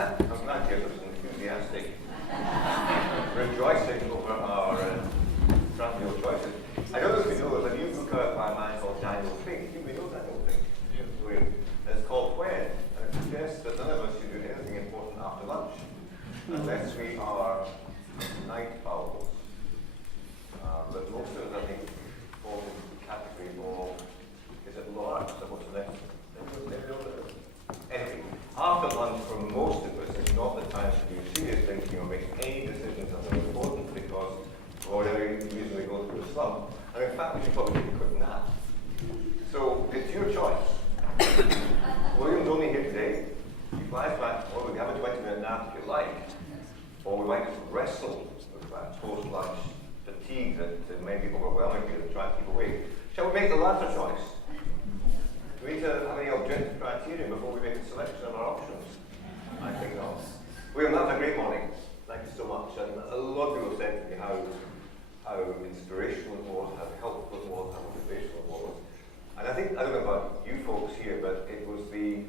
I'm glad you're enthusiastic, rejoicing over our trivial choices. I don't know if you know, there's a new book out by a man called Daniel Fink. You may know Daniel Fink. Yeah. It's called When, and it suggests that none of us should do anything important after lunch, unless we are night owls. But most of us, I think, fall into the category of, is it large? So what's the next? Anyway, after lunch for most of us is not the time to do serious thinking or make any decisions that are important because for whatever reason we go through a slump. And in fact, we should probably take a quick nap. So it's your choice. William's only here today. He flies back, or we have a 20-minute nap if you like, or we might just wrestle with that post-lunch fatigue that may be overwhelming you and try to keep awake. Shall we make the latter choice? Do we need to have any objective criteria before we make a selection of our options? I think not. William, that was a great morning. Thank you so much. And a lot of people said to me how inspirational it was, how helpful it was, how motivational it was. And I think, I don't know about you folks here, but it was the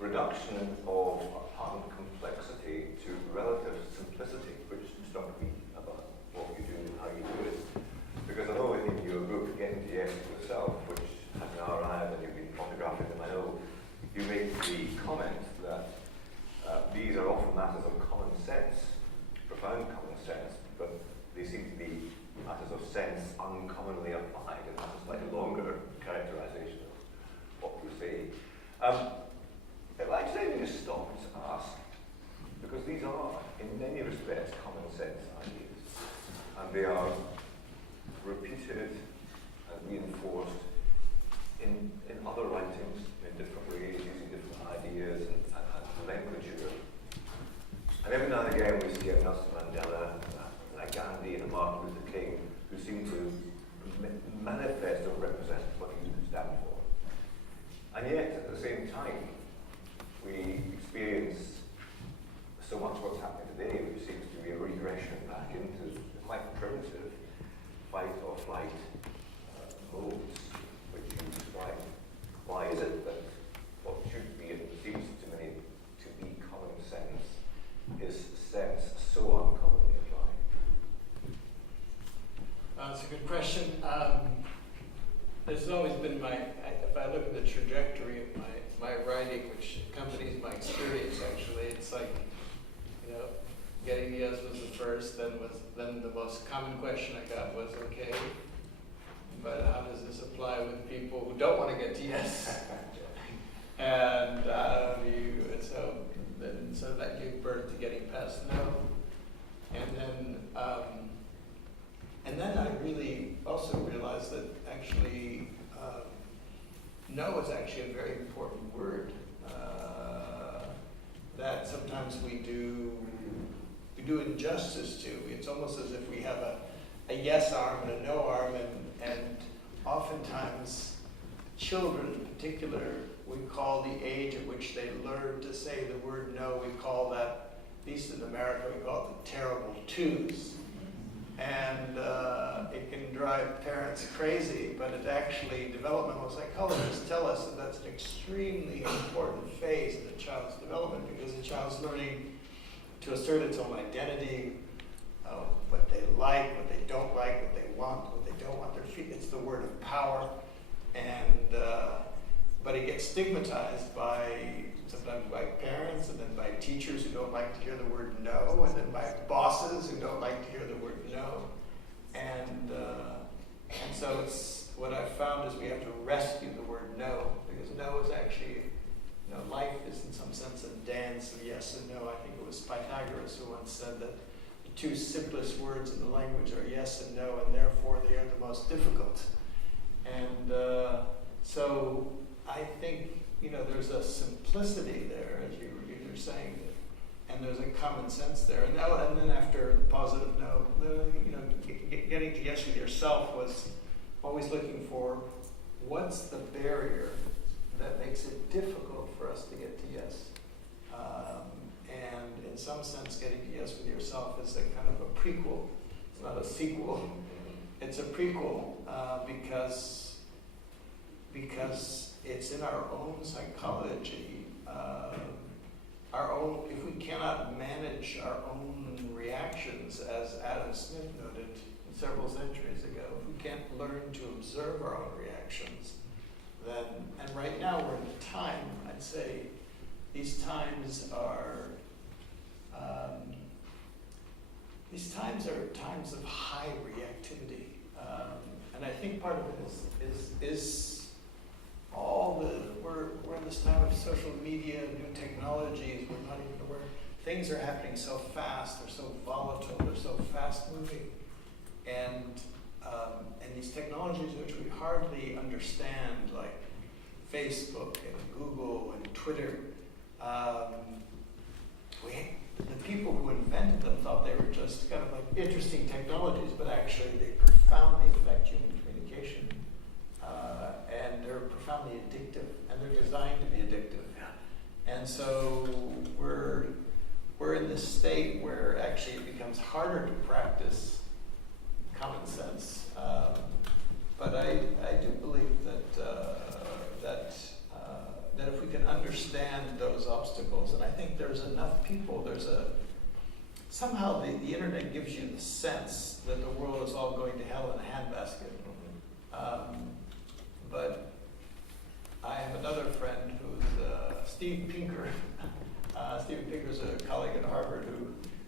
reduction of apparent complexity to relative simplicity, which struck me about what you do and how you do it. Because I know in your book, Getting to Yes Yourself, which has now arrived and you've been photographing them, I know you make the comment that these are often matters of common sense, profound common sense, but they seem to be matters of sense uncommonly applied, and that's a slightly longer characterization of what you say. I'd like to just stop to ask, because these are, in many respects, common sense ideas, and they are repeated and reinforced in other writings in different ways, using different ideas and nomenclature. And every now and again we see a Nelson Mandela, a Gandhi, and a Martin Luther King who seem to manifest or represent what you stand for. And yet, at the same time, we experience so much what's happening today, which seems to be a regression back into quite primitive fight or flight modes, which you describe. Why is it that what should be, and seems to many to be common sense, is sense so uncommonly applied? That's a good question. There's always been if I look at the trajectory of my writing, which accompanies my experience, actually, it's like, getting yes was the first, then the most common question I got was, okay, but how does this apply with people who don't want to get to yes? And so that gave birth to getting past no. And then I really also realized that actually no is actually a very important word that sometimes we do injustice to. It's almost as if we have a yes arm and a no arm, and oftentimes children in particular, we call the age at which they learn to say the word no, we call that, at least in America, we call it the terrible twos. And it can drive parents crazy, but it actually, developmental psychologists tell us that that's an extremely important phase in a child's development, because the child's learning to assert its own identity, what they like, what they don't like, what they want, what they don't want. It's the word of power, and but it gets stigmatized sometimes by parents, and then by teachers who don't like to hear the word no, and then by bosses who don't like to hear the word no, and so it's what I've found is we have to rescue the word no, because no is actually, life is in some sense a dance of yes and no. I think it was Pythagoras who once said that the two simplest words in the language are yes and no, and therefore they are the most difficult. And so I think, there's a simplicity there, as you were saying, and there's a common sense there. And then after the positive no, getting to yes with yourself was always looking for what's the barrier that makes it difficult for us to get to yes. And in some sense, getting to yes with yourself is a kind of a prequel. It's not a sequel. It's a prequel because it's in our own psychology, our own, if we cannot manage our own reactions, as Adam Smith noted several centuries ago, if we can't learn to observe our own reactions, then, and right now we're in a time, I'd say, these times are times of high reactivity, and I think part of it is all we're in this time of social media, new technologies. We're not even aware. Things are happening so fast. They're so volatile. They're so fast moving, and these technologies which we hardly understand, like Facebook and Google and Twitter. The people who invented them thought they were just kind of like interesting technologies, but actually they profoundly affect human communication, and they're profoundly addictive, and they're designed to be addictive. And so we're in this state where actually it becomes harder to practice common sense. But I do believe that if we can understand those obstacles, and I think there's enough people, somehow the internet gives you the sense that the world is all going to hell in a handbasket. But I have another friend who's Steve Pinker. Stephen Pinker's a colleague at Harvard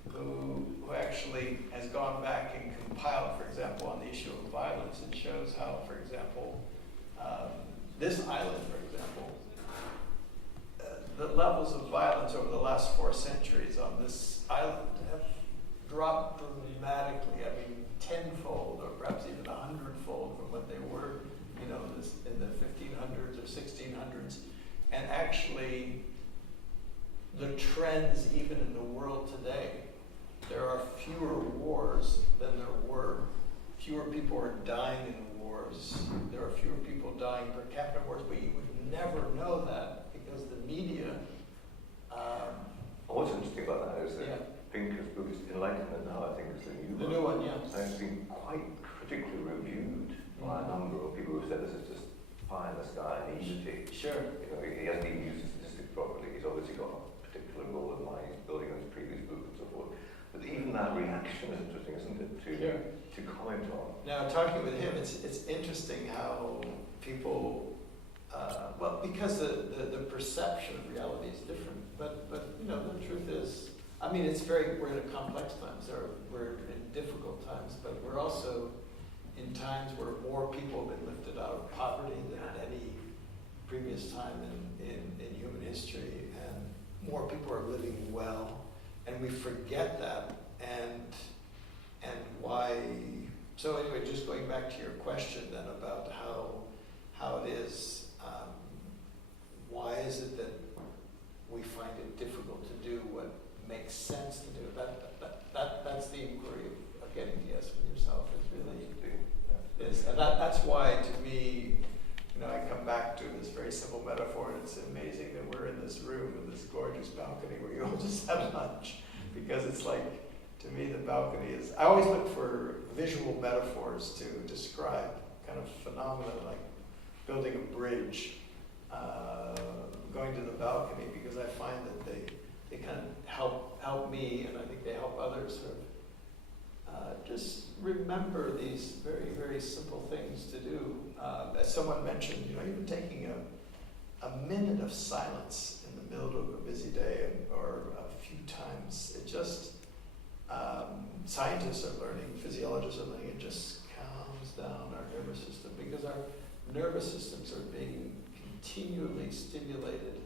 who actually has gone back and compiled, for example, on the issue of violence, and shows how, for example, this island, for example, the levels of violence over the last 4 centuries on this island have dropped dramatically. I mean, tenfold, or perhaps even 100-fold from what they were, in the 1500s or 1600s. And actually, the trends even in the world today, there are fewer wars than there were. Fewer people are dying in wars. There are fewer people dying per capita in wars, but you would never know that because the media. What's interesting about that is that Pinker's book is Enlightenment Now, I think, is the new The new one, yeah. And it's been quite critically reviewed by a number of people who said this is just pie in the sky naivety. Sure. He hasn't even used the statistics properly. He's obviously got a particular role in mind, building on his previous book and so forth. But even that reaction is interesting, isn't it, to comment on? Now, talking with him, it's interesting how people, because the perception of reality is different. But the truth is, I mean, we're in a complex times. We're in difficult times, but we're also in times where more people have been lifted out of poverty than at any previous time in human history, and more people are living well, and we forget that, and why. So anyway, just going back to your question then about how it is, why is it that we find it difficult to do what makes sense to do? That's the inquiry of getting to yes with yourself. Is really is, and that's why, to me, I come back to this very simple metaphor, and it's amazing that we're in this room in this gorgeous balcony where you all just have lunch, because it's like, to me, the balcony is. I always look for visual metaphors to describe kind of phenomena like building a bridge, going to the balcony, because I find that they kind of help me, and I think they help others sort of just remember these very, very simple things to do. As someone mentioned, even taking a minute of silence in the middle of a busy day, or a few times, it just, scientists are learning, physiologists are learning, it just calms down our nervous system, because our nervous systems are being continually stimulated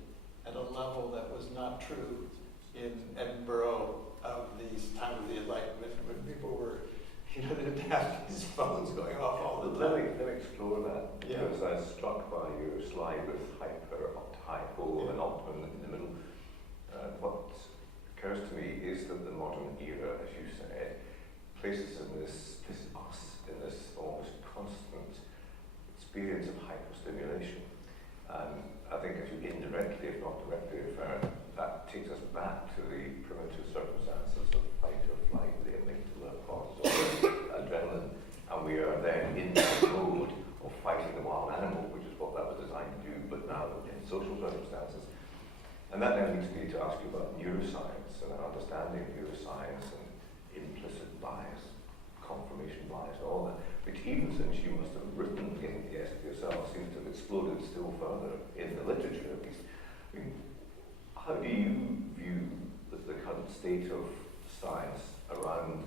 at a level that was not true in Edinburgh of the time of the Enlightenment, when people were, they didn't have these phones going off all the time. Let me explore that, because I was struck by your slide with hypo and optimum in the middle. What occurs to me is that the modern era, as you said, places us in this almost constant experience of hyperstimulation. And I think if you indirectly, if not directly, refer, that takes us back to the primitive circumstances of fight or flight, the amygdala, cortisol, adrenaline, and we are then in that mode of fighting the wild animal, which is what that was designed to do, but now in social circumstances. And that then leads me to ask you about neuroscience and an understanding of neuroscience and implicit bias, confirmation bias, all that, which even since you must have written Getting to Yes yourself, seems to have exploded still further in the literature at least. I mean, how do you view the current state of science around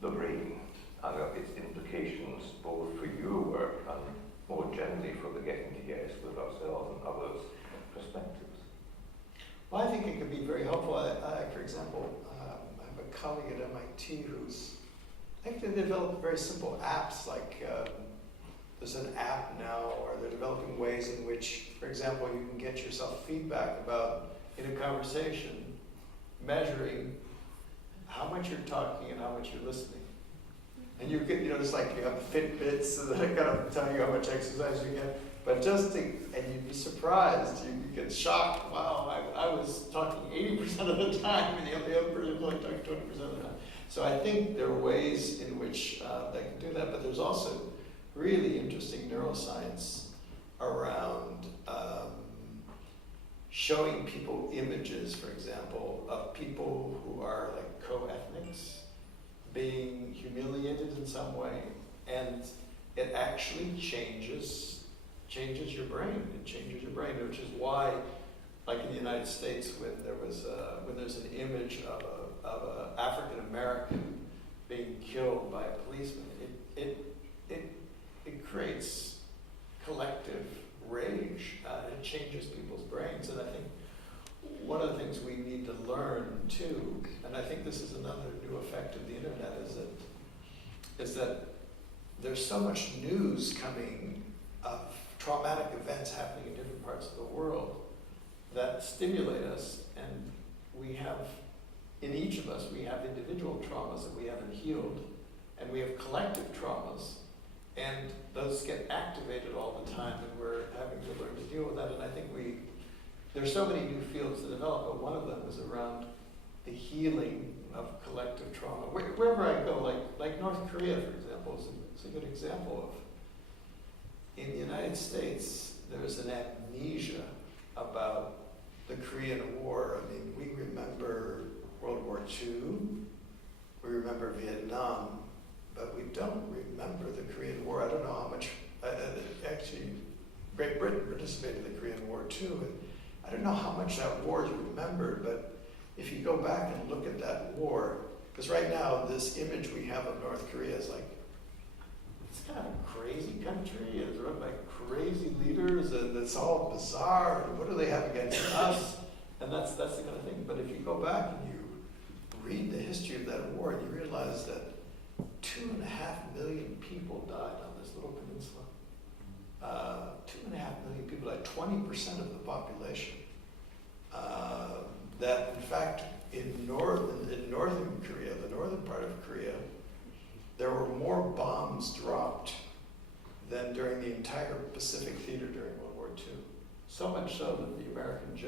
the brain and its implications both for your work and more generally for the Getting to Yes with ourselves and others' perspectives? Well, I think it can be very helpful. For example, I have a colleague at MIT who's, I think they developed very simple apps, like there's an app now, or they're developing ways in which, for example, you can get yourself feedback about, in a conversation, measuring how much you're talking and how much you're listening. And you get, just like you have Fitbits, so that kind of tell you how much exercise you get. But and you'd be surprised, you'd get shocked, wow, I was talking 80% of the time, and the other person was only talking 20% of the time. So I think there are ways in which they can do that, but there's also really interesting neuroscience around showing people images, for example, of people who are like co-ethnics being humiliated in some way, and it actually changes your brain. It changes your brain, which is why, like in the United States, when there's an image of an African American being killed by a policeman, it creates collective rage. It changes people's brains, and I think one of the things we need to learn too, and I think this is another new effect of the internet, is that there's so much news coming of traumatic events happening in different parts of the world that stimulate us, and we have, in each of us, we have individual traumas that we haven't healed, and we have collective traumas, and those get activated all the time, and we're having to learn to deal with that. And I think there's so many new fields to develop, but one of them is around the healing of collective trauma. Wherever I go, like North Korea, for example, is a good example of, in the United States, there's an amnesia about the Korean War. I mean, we remember World War II, we remember Vietnam, but we don't remember the Korean War. I don't know how much, actually, Great Britain participated in the Korean War too, and I don't know how much that war is remembered, but if you go back and look at that war, because right now this image we have of North Korea is like, it's kind of a crazy country, it's run by crazy leaders, and it's all bizarre, and what do they have against us? And that's the kind of thing. But if you go back and you read the history of that war, and you realize that 2.5 million people died on this little peninsula. 2.5 million people, like 20% of the population. That in fact, in northern Korea, the northern part of Korea, there were more bombs dropped than during the entire Pacific Theater during World War II. So much so that the American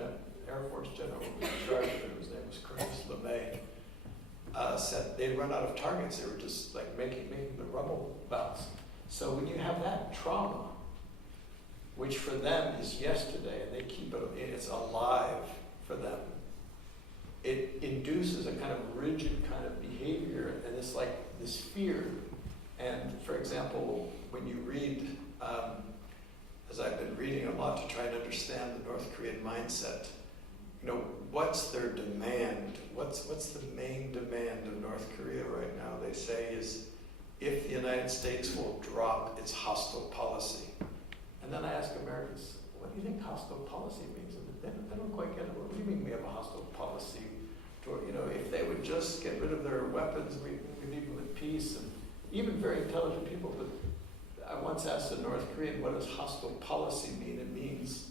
Air Force general who was in charge of it, whose name was Curtis LeMay, said they'd run out of targets. They were just like making the rubble bounce. So when you have that trauma, which for them is yesterday, and they keep it's alive for them, it induces a kind of rigid kind of behavior, and it's like this fear. And for example, when you read, as I've been reading a lot to try and understand the North Korean mindset, what's their demand? What's the main demand of North Korea right now? They say is, if the United States will drop its hostile policy. And then I ask Americans, what do you think hostile policy means? And they don't quite get it. What do you mean we have a hostile policy? If they would just get rid of their weapons, we leave them at peace. And even very intelligent people, but I once asked a North Korean, what does hostile policy mean? It means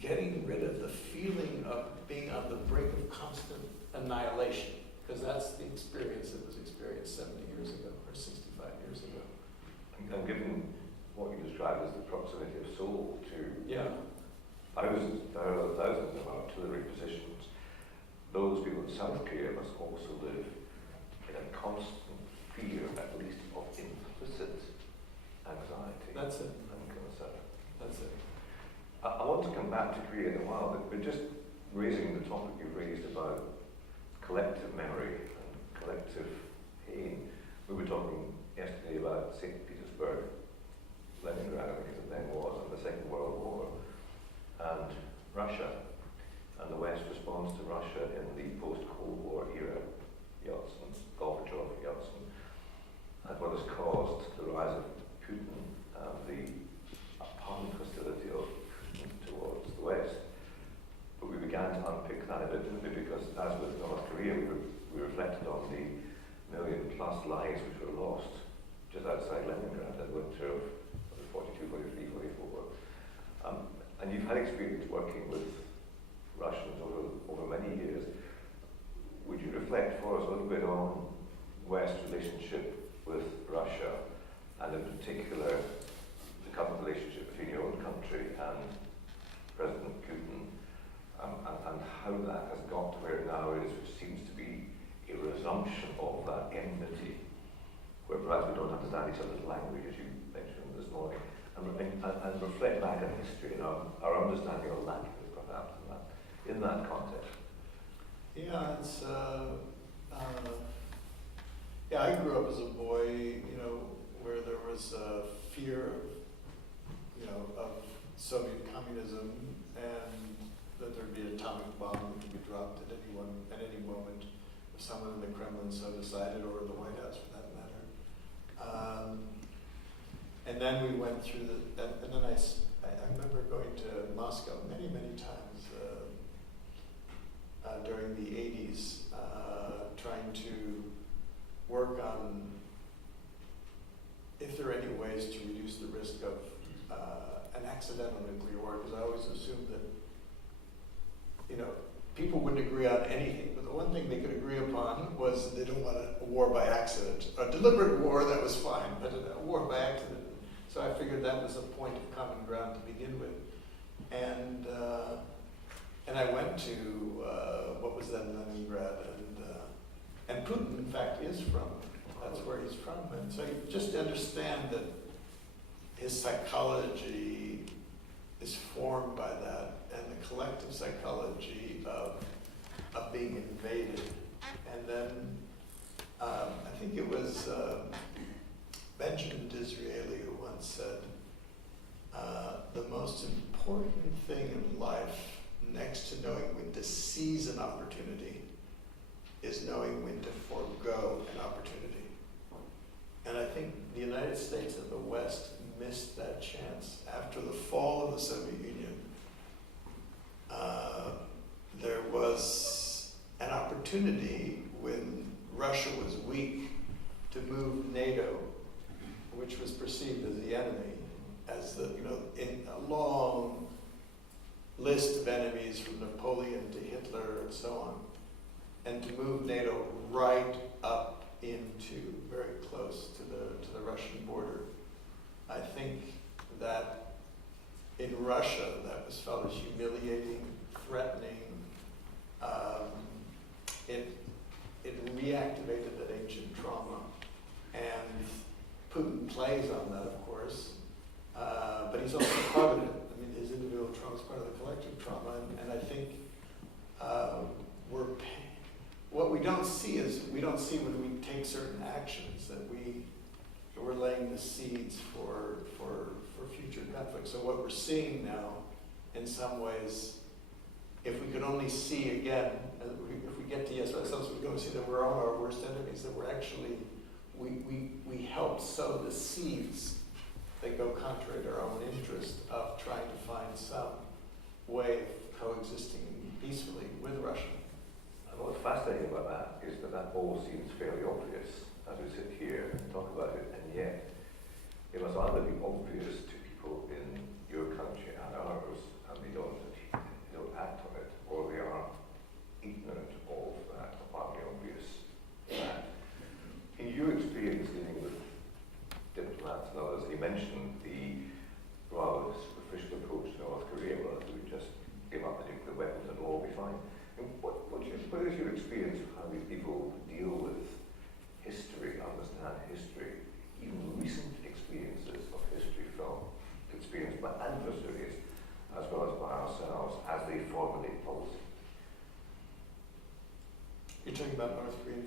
getting rid of the feeling of being on the brink of constant annihilation, because that's the experience that was experienced 70 years ago or 65 years ago. And given what you described as the proximity of soul to thousands of artillery positions, those people in South Korea must also live in a constant fear, at least, of implicit anxiety. That's it. And concern. That's it. I want to come back to Korea in a while, but just raising the topic you've raised about collective memory and collective pain. We were talking yesterday about St. Petersburg, Leningrad, I think it then was, and the Second World War, and Russia, and the West response to Russia in the post-Cold War era, Yeltsin, Gorbachev, Yeltsin, and what has caused the rise of Putin and the apparent hostility of Putin towards the West. But we began to unpick that a bit, didn't we? Because as with North Korea, we reflected on the million-plus lives which were lost just outside Leningrad in the winter of 42, 43, 44. And you've had experience working with Russians over many years. Would you reflect for us a little bit on West's relationship with Russia, and in particular the current relationship between your own country and President Putin, and how that has got to where it now is, which seems to be a resumption of that enmity, where perhaps we don't understand each other's language, as you mentioned this morning, and reflect back on history and our understanding or lack of it, perhaps, in that context. Yeah, it's yeah, I grew up as a boy, where there was a fear of Soviet communism, and that there'd be an atomic bomb that could be dropped at any moment, if someone in the Kremlin so decided, or the White House for that matter. And then we went through and then I remember going to Moscow many, many times during the 80s, trying to work on if there are any ways to reduce the risk of an accidental nuclear war, because I always assumed that, people wouldn't agree on anything, but the one thing they could agree upon was they don't want a war by accident. A deliberate war, that was fine, but a war by accident. So I figured that was a point of common ground to begin with. And I went to what was then Leningrad, and Putin, in fact, is from, that's where he's from. And so you just understand that his psychology is formed by that, and the collective psychology of being invaded. And then I think it was Benjamin Disraeli who once said, the most important thing in life, next to knowing when to seize an opportunity, is knowing when to forego an opportunity. And I think the United States and the West missed that chance. After the fall of the Soviet Union, there was an opportunity when Russia was weak to move NATO, which was perceived as the enemy, as in a long list of enemies from Napoleon to Hitler and so on, and to move NATO right up into very close to the Russian border. I think that in Russia that was felt as humiliating, threatening. It reactivated that ancient trauma, and Putin plays on that, of course, but he's also part of it. I mean, his individual trauma is part of the collective trauma, and I think what we don't see is, we don't see when we take certain actions that we're laying the seeds for future conflict. So what we're seeing now, in some ways, if we could only see again, if we get to yes ourselves, we're going to see that we're all our worst enemies, that we're actually, we help sow the seeds that go contrary to our own interest of trying to find some way of coexisting peacefully with Russia. And what's fascinating about that is that all seems fairly obvious as we sit here and talk about it, and yet it must either be obvious to people in your country and ours, and they don't act on it, or they are ignorant of that, apparently obvious fact. In your experience dealing with diplomats and others, you mentioned the rather superficial approach to North Korea, where we just give up the nuclear weapons and all will be fine. And what is your experience of how these people deal with history, understand history, even recent experiences of history from experienced by adversaries, as well they formulate policy. You're talking about North Korea?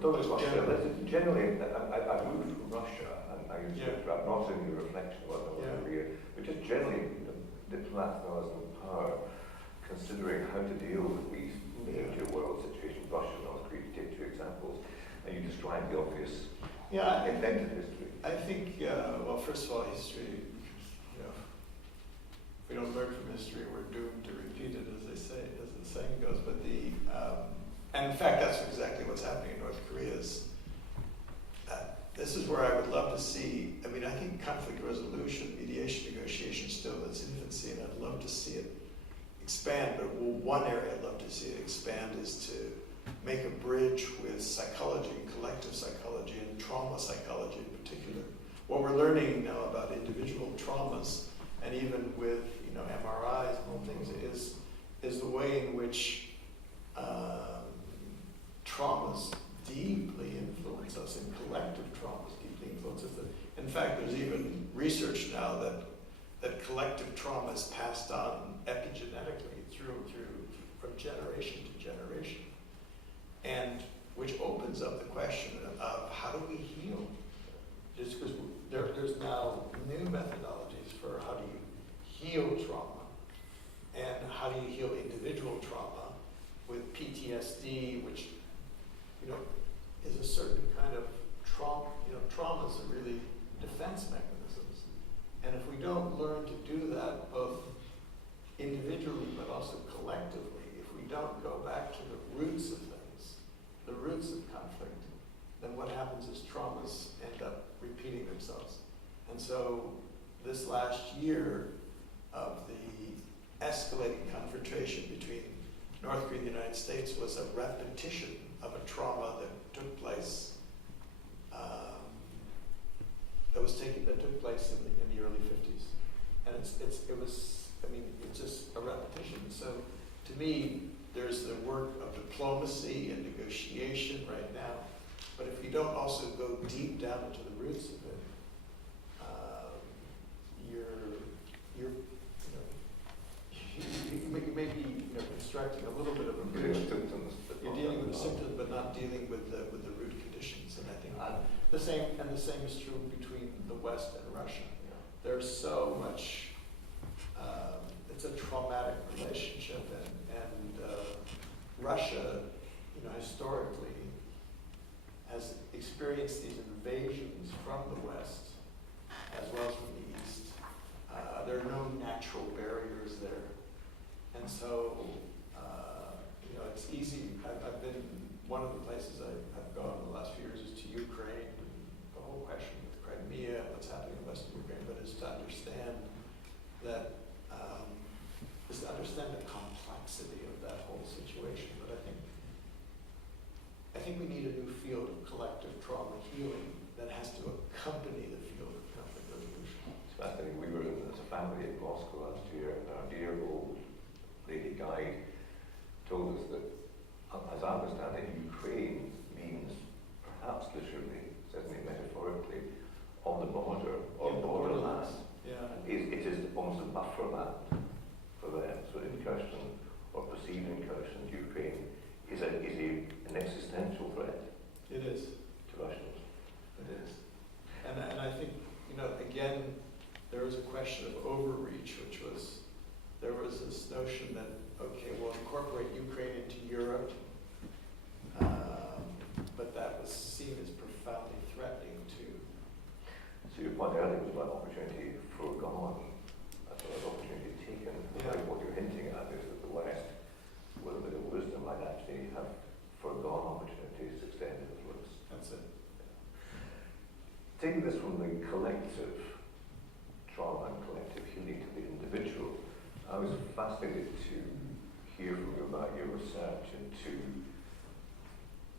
Don't just Russia. Generally, I moved from Russia, and I used to, not in your reflection about North Korea, but just generally, diplomats now as in power, considering how to deal with these major world situations, Russia and North Korea, to take two examples, and you describe the obvious invented history. I think, well, first of all, history, if we don't learn from history, we're doomed to repeat it, as they say, as the saying goes. But and in fact, that's exactly what's happening in North Korea. This is where I would love to see, I mean, I think conflict resolution, mediation, negotiation still in its infancy, and I'd love to see it expand. But one area I'd love to see it expand is to make a bridge with psychology, collective psychology, and trauma psychology in particular. What we're learning now about individual traumas, and even with MRIs and all things, is the way in which traumas deeply influence us, and collective traumas deeply influence us. In fact, there's even research now that collective trauma is passed on epigenetically through from generation to generation, and which opens up the question of how do we heal? Just because there's now new methodologies for how do you heal trauma, and how do you heal individual trauma with PTSD, which is a certain kind of trauma. Traumas are really defense mechanisms, and if we don't learn to do that both individually but also collectively, if we don't go back to the roots of things, the roots of conflict, then what happens is traumas end up repeating themselves. And so this last year of the escalating confrontation between North Korea and the United States was a repetition of a trauma that took place that took place in the early 50s. And it's just a repetition. So to me, there's the work of diplomacy and negotiation right now. But if you don't also go deep down into the roots of it, you may be constructing a little bit of a bridge. You're dealing with the symptoms, but not dealing with the root conditions. And I think the same is true between the West and Russia. There's so much. It's a traumatic relationship, and Russia, historically, has experienced these invasions from the West as well as from the East. There are no natural barriers there, and so it's easy. I've been one of the places I've gone in the last few years is to Ukraine. The whole question with Crimea, what's happening in Western Ukraine, but is to understand that the complexity of that whole situation. But I think we need a new field of collective trauma healing that has to accompany the field of conflict resolution. It's fascinating. We were as a family in Moscow last year, and our dear old lady guide told us that, as I understand it, Ukraine means, perhaps literally, certainly metaphorically, on the border or borderland. Yeah. It is almost a buffer land for them. So incursion or perceived incursion to Ukraine is an existential threat. It is. To Russians. It is. And I think, again, there was a question of overreach, which was, there was this notion that, okay, we'll incorporate Ukraine into Europe, but that was seen as profoundly threatening to. So your point earlier was about opportunity foregone, as well as opportunity taken. Yeah. What you're hinting at is that the West, with a bit of wisdom, might actually have foregone opportunities to extend influence. That's it. Taking this from the collective trauma and collective healing to the individual, I was fascinated to hear from you about your research into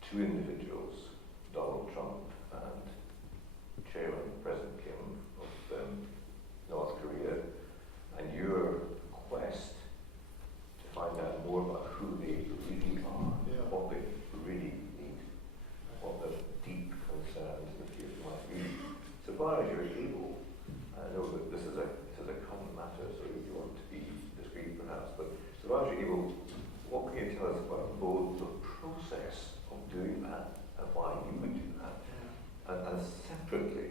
two individuals, Donald Trump and President Kim of North Korea, and your quest to find out more about who they really are, what they really need, what their deep concerns and fears might be. So far as you're able, I know that this is a common matter, so you want to be discreet perhaps, but so far Roger, what can you tell us about both the process of doing that and why you would do that, and separately,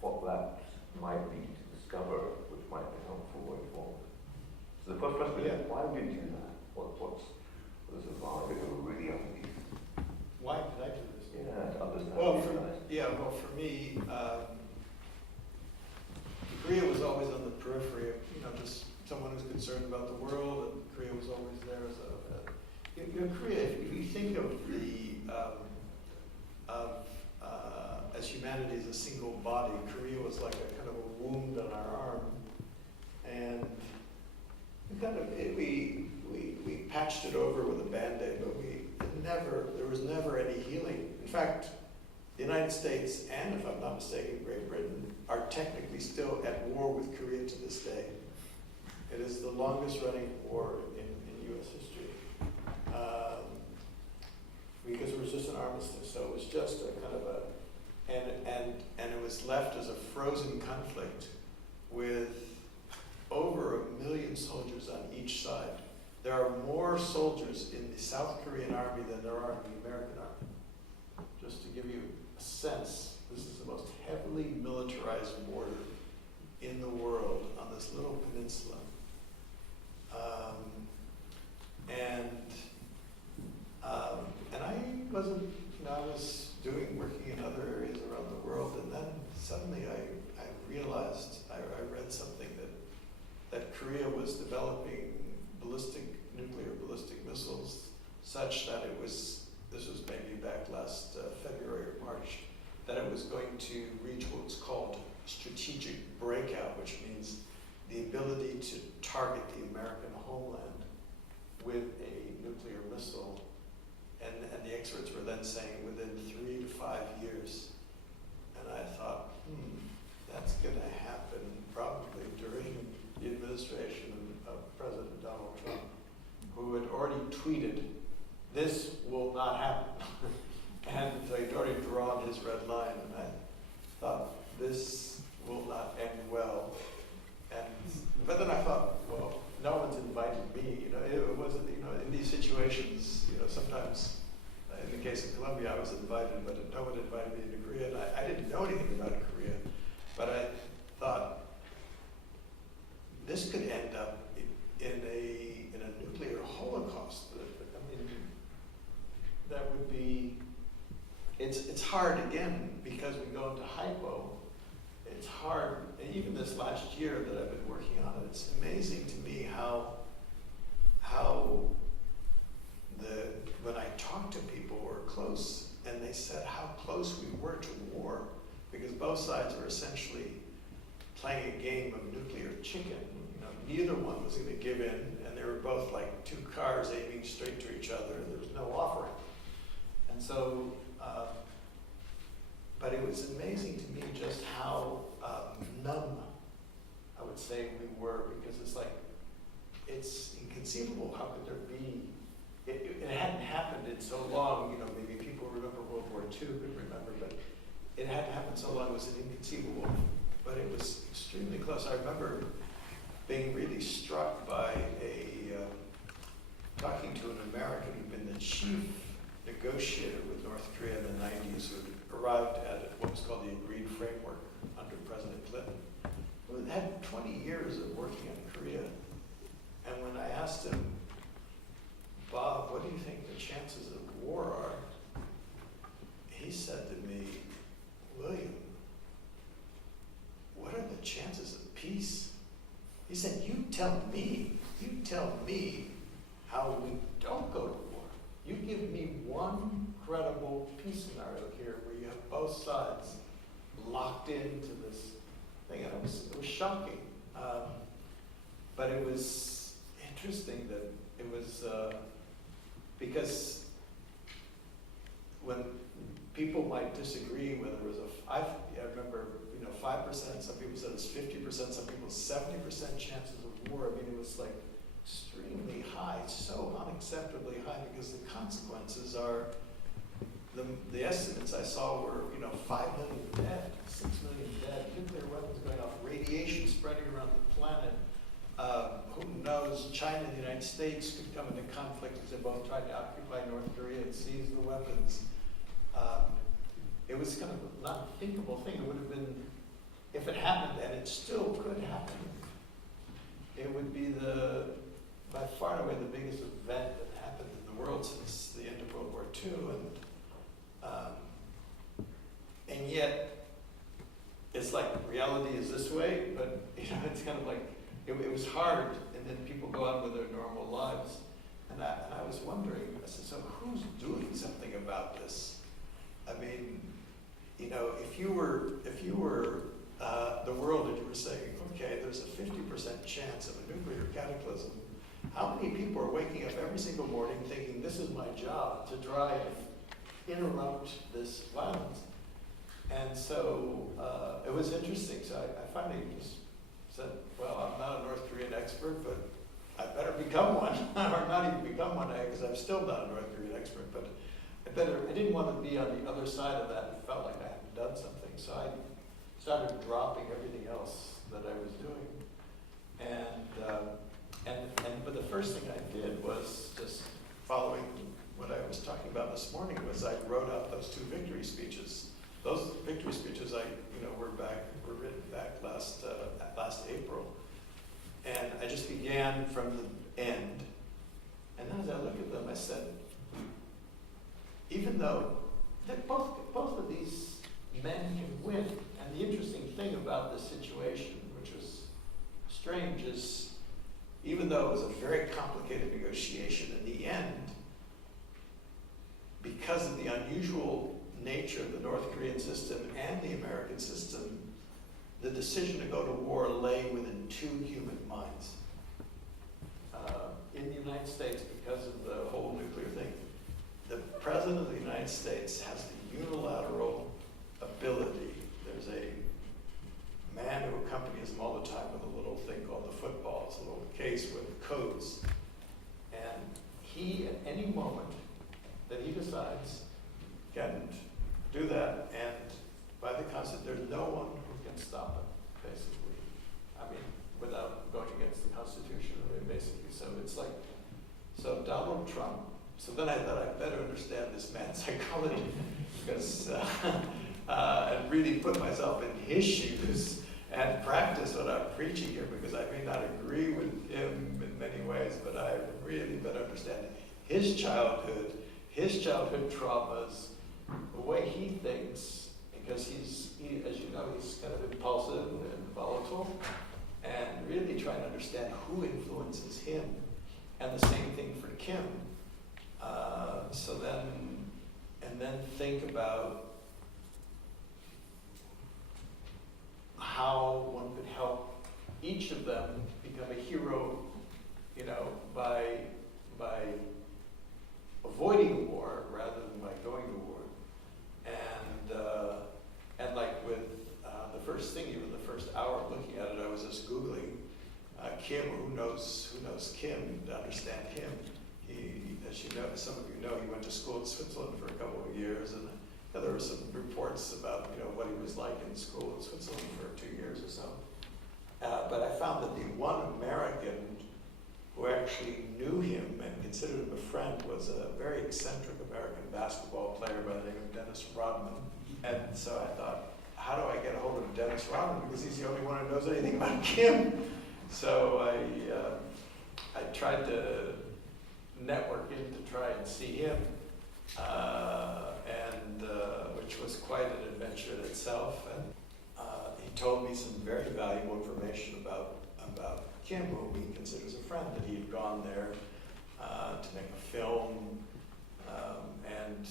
what that might be to discover, which might be helpful going forward? So the first question is, why would you do that? What is the value that we're really underneath? Why did I do this? Yeah, to understand. Well, for me, Korea was always on the periphery of, just someone who's concerned about the world, and Korea was always there as Korea, if you think of as humanity as a single body, Korea was like a kind of a wound on our arm, and we patched it over with a Band-Aid, but there was never any healing. In fact, the United States, and if I'm not mistaken, Great Britain, are technically still at war with Korea to this day. It is the longest running war in U.S. history. Because it was just an armistice, so it was just a kind of and it was left as a frozen conflict with over 1 million soldiers on each side. There are more soldiers in the South Korean army than there are in the American army. Just to give you a sense, this is the most heavily militarized border in the world on this little peninsula. And I wasn't, I was working in other areas around the world, and then suddenly I realized, I read something that Korea was developing nuclear ballistic missiles such that this was maybe back last February or March, that it was going to reach what's called strategic breakout, which means the ability to target the American homeland with a nuclear missile. And the experts were then saying within 3 to 5 years. And I thought, that's going to happen probably during the administration of President Donald Trump, who had already tweeted, "This will not happen." And so he'd already drawn his red line, and I thought, this will not end well. But then I thought, well, no one's invited me. It wasn't. In these situations, sometimes, in the case of Colombia, I was invited, but no one invited me to Korea, and I didn't know anything about Korea. But I thought, this could end up in a nuclear holocaust. That would be. It's hard again because we go into hypo. It's hard, and even this last year that I've been working on it, it's amazing to me how when I talk to people who are close, and they said how close we were to war, because both sides were essentially playing a game of nuclear chicken. Neither one was going to give in, and they were both like two cars aiming straight to each other, and there was no offering. And so, but it was amazing to me just how numb, I would say, we were, because it's inconceivable. How could there be? It hadn't happened in so long. Maybe people remember World War II, could remember, but it hadn't happened so long. It was inconceivable, but it was extremely close. I remember being really struck by talking to an American who'd been the chief negotiator with North Korea in the 90s, who had arrived at what was called the Agreed Framework under President Clinton, who had 20 years of working in Korea. And when I asked him, "Bob, what do you think the chances of war are?" he said to me, "William, what are the chances of peace?" He said, you tell me how we don't go to war. You give me one credible peace scenario here where you have both sides locked into this thing." And it was shocking. But it was interesting that it was, because when people might disagree whether it was I remember, 5%, some people said it's 50%, some people 70% chances of war. It was like extremely high, so unacceptably high, because the consequences are, the estimates I saw were, 5 million dead, 6 million dead, nuclear weapons going off, radiation spreading around the planet, who knows, China and the United States could come into conflict because they're both trying to occupy North Korea and seize the weapons. It was kind of an unthinkable thing. It would have been, if it happened, and it still could happen, it would be by far and away the biggest event that happened in the world since the end of World War II. And yet, it's like reality is this way, but it's kind of like, it was hard, and then people go on with their normal lives. And I was wondering, I said, so who's doing something about this? I mean, if you were the world and you were saying, okay, there's a 50% chance of a nuclear cataclysm, how many people are waking up every single morning thinking, this is my job to try and interrupt this violence? And so it was interesting. So I finally just said, well, I'm not a North Korean expert, but I better become one, or not even become one, because I'm still not a North Korean expert, but I didn't want to be on the other side of that and felt like I hadn't done something. So I started dropping everything else that I was doing. But the first thing I did was just following what I was talking about this morning was I wrote out those 2 victory speeches. Those victory speeches were written back last April. And I just began from the end. And then as I look at them, I said, even though both of these men can win, and the interesting thing about this situation, which was strange, is even though it was a very complicated negotiation, in the end, because of the unusual nature of the North Korean system and the American system, the decision to go to war lay within 2 human minds. In the United States, because of the whole nuclear thing, the President of the United States has the unilateral ability. There's a man who accompanies him all the time with a little thing called the football. It's a little case with codes. And he, at any moment that he decides, can do that, and by the Constitution, there's no one who can stop it, basically. I mean, without going against the Constitution, I mean, basically. So it's like, so Donald Trump, so then I thought I'd better understand this man's psychology, because, and really put myself in his shoes and practice what I'm preaching here, because I may not agree with him in many ways, but I really better understand his childhood traumas, the way he thinks, because he's, as you know, he's kind of impulsive and volatile, and really trying to understand who influences him, and the same thing for Kim. Then think about how one could help each of them become a hero, by avoiding war rather than by going to war. And like with the first thing, even the first hour of looking at it, I was just Googling Kim, who knows Kim, to understand him. He, as you know, some of you know, he went to school in Switzerland for a couple of years, and there were some reports about what he was like in school in Switzerland for 2 years or so. But I found that the one American who actually knew him and considered him a friend was a very eccentric American basketball player by the name of Dennis Rodman. And so I thought, how do I get a hold of Dennis Rodman? Because he's the only one who knows anything about Kim. So I tried to network in to try and see him, which was quite an adventure in itself. And he told me some very valuable information about Kim, whom he considers a friend, that he had gone there to make a film, and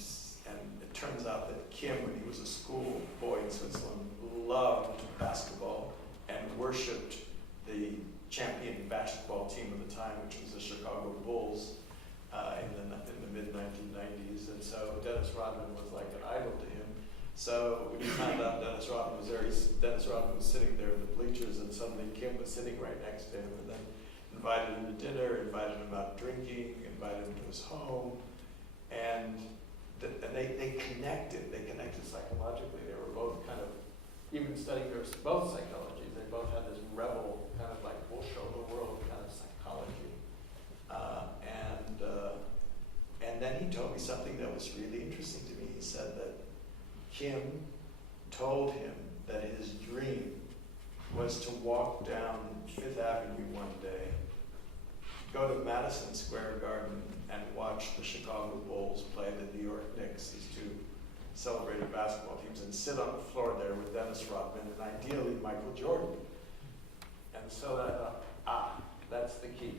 it turns out that Kim, when he was a school boy in Switzerland, loved basketball and worshipped the champion basketball team of the time, which was the Chicago Bulls in the mid-1990s. And so Dennis Rodman was like an idol to him. So when he found out Dennis Rodman was there, Dennis Rodman was sitting there in the bleachers, and suddenly Kim was sitting right next to him, and then invited him to dinner, invited him out drinking, invited him to his home, and they connected. They connected psychologically. They were both kind of, even studying both psychologies, they both had this rebel kind of like, we'll show the world kind of psychology. And then he told me something that was really interesting to me. He said that Kim told him that his dream was to walk down Fifth Avenue one day, go to Madison Square Garden and watch the Chicago Bulls play the New York Knicks, these two celebrated basketball teams, and sit on the floor there with Dennis Rodman and ideally Michael Jordan. And so I thought, that's the key.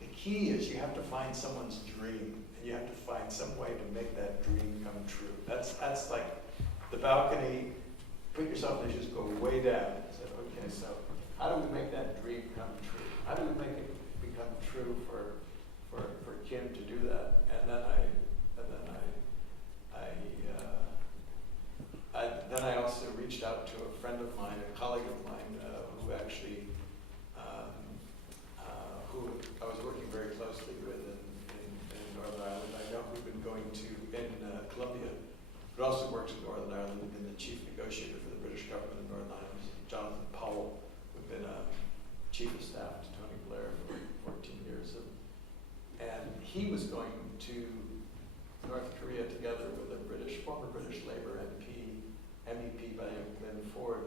The key is you have to find someone's dream, and you have to find some way to make that dream come true. That's like the balcony. Put yourself in the shoes, go way down. And say, okay, so how do we make that dream come true? How do we make it become true for Kim to do that? And then I also reached out to a friend of mine, a colleague of mine, who actually, who I was working very closely with in Northern Ireland. I know who'd been going to, in Colombia, but also works in Northern Ireland and been the chief negotiator for the British government in Northern Ireland, Jonathan Powell, who'd been chief of staff to Tony Blair for 14 years. And he was going to North Korea together with a former British Labour MEP by Glenn Ford.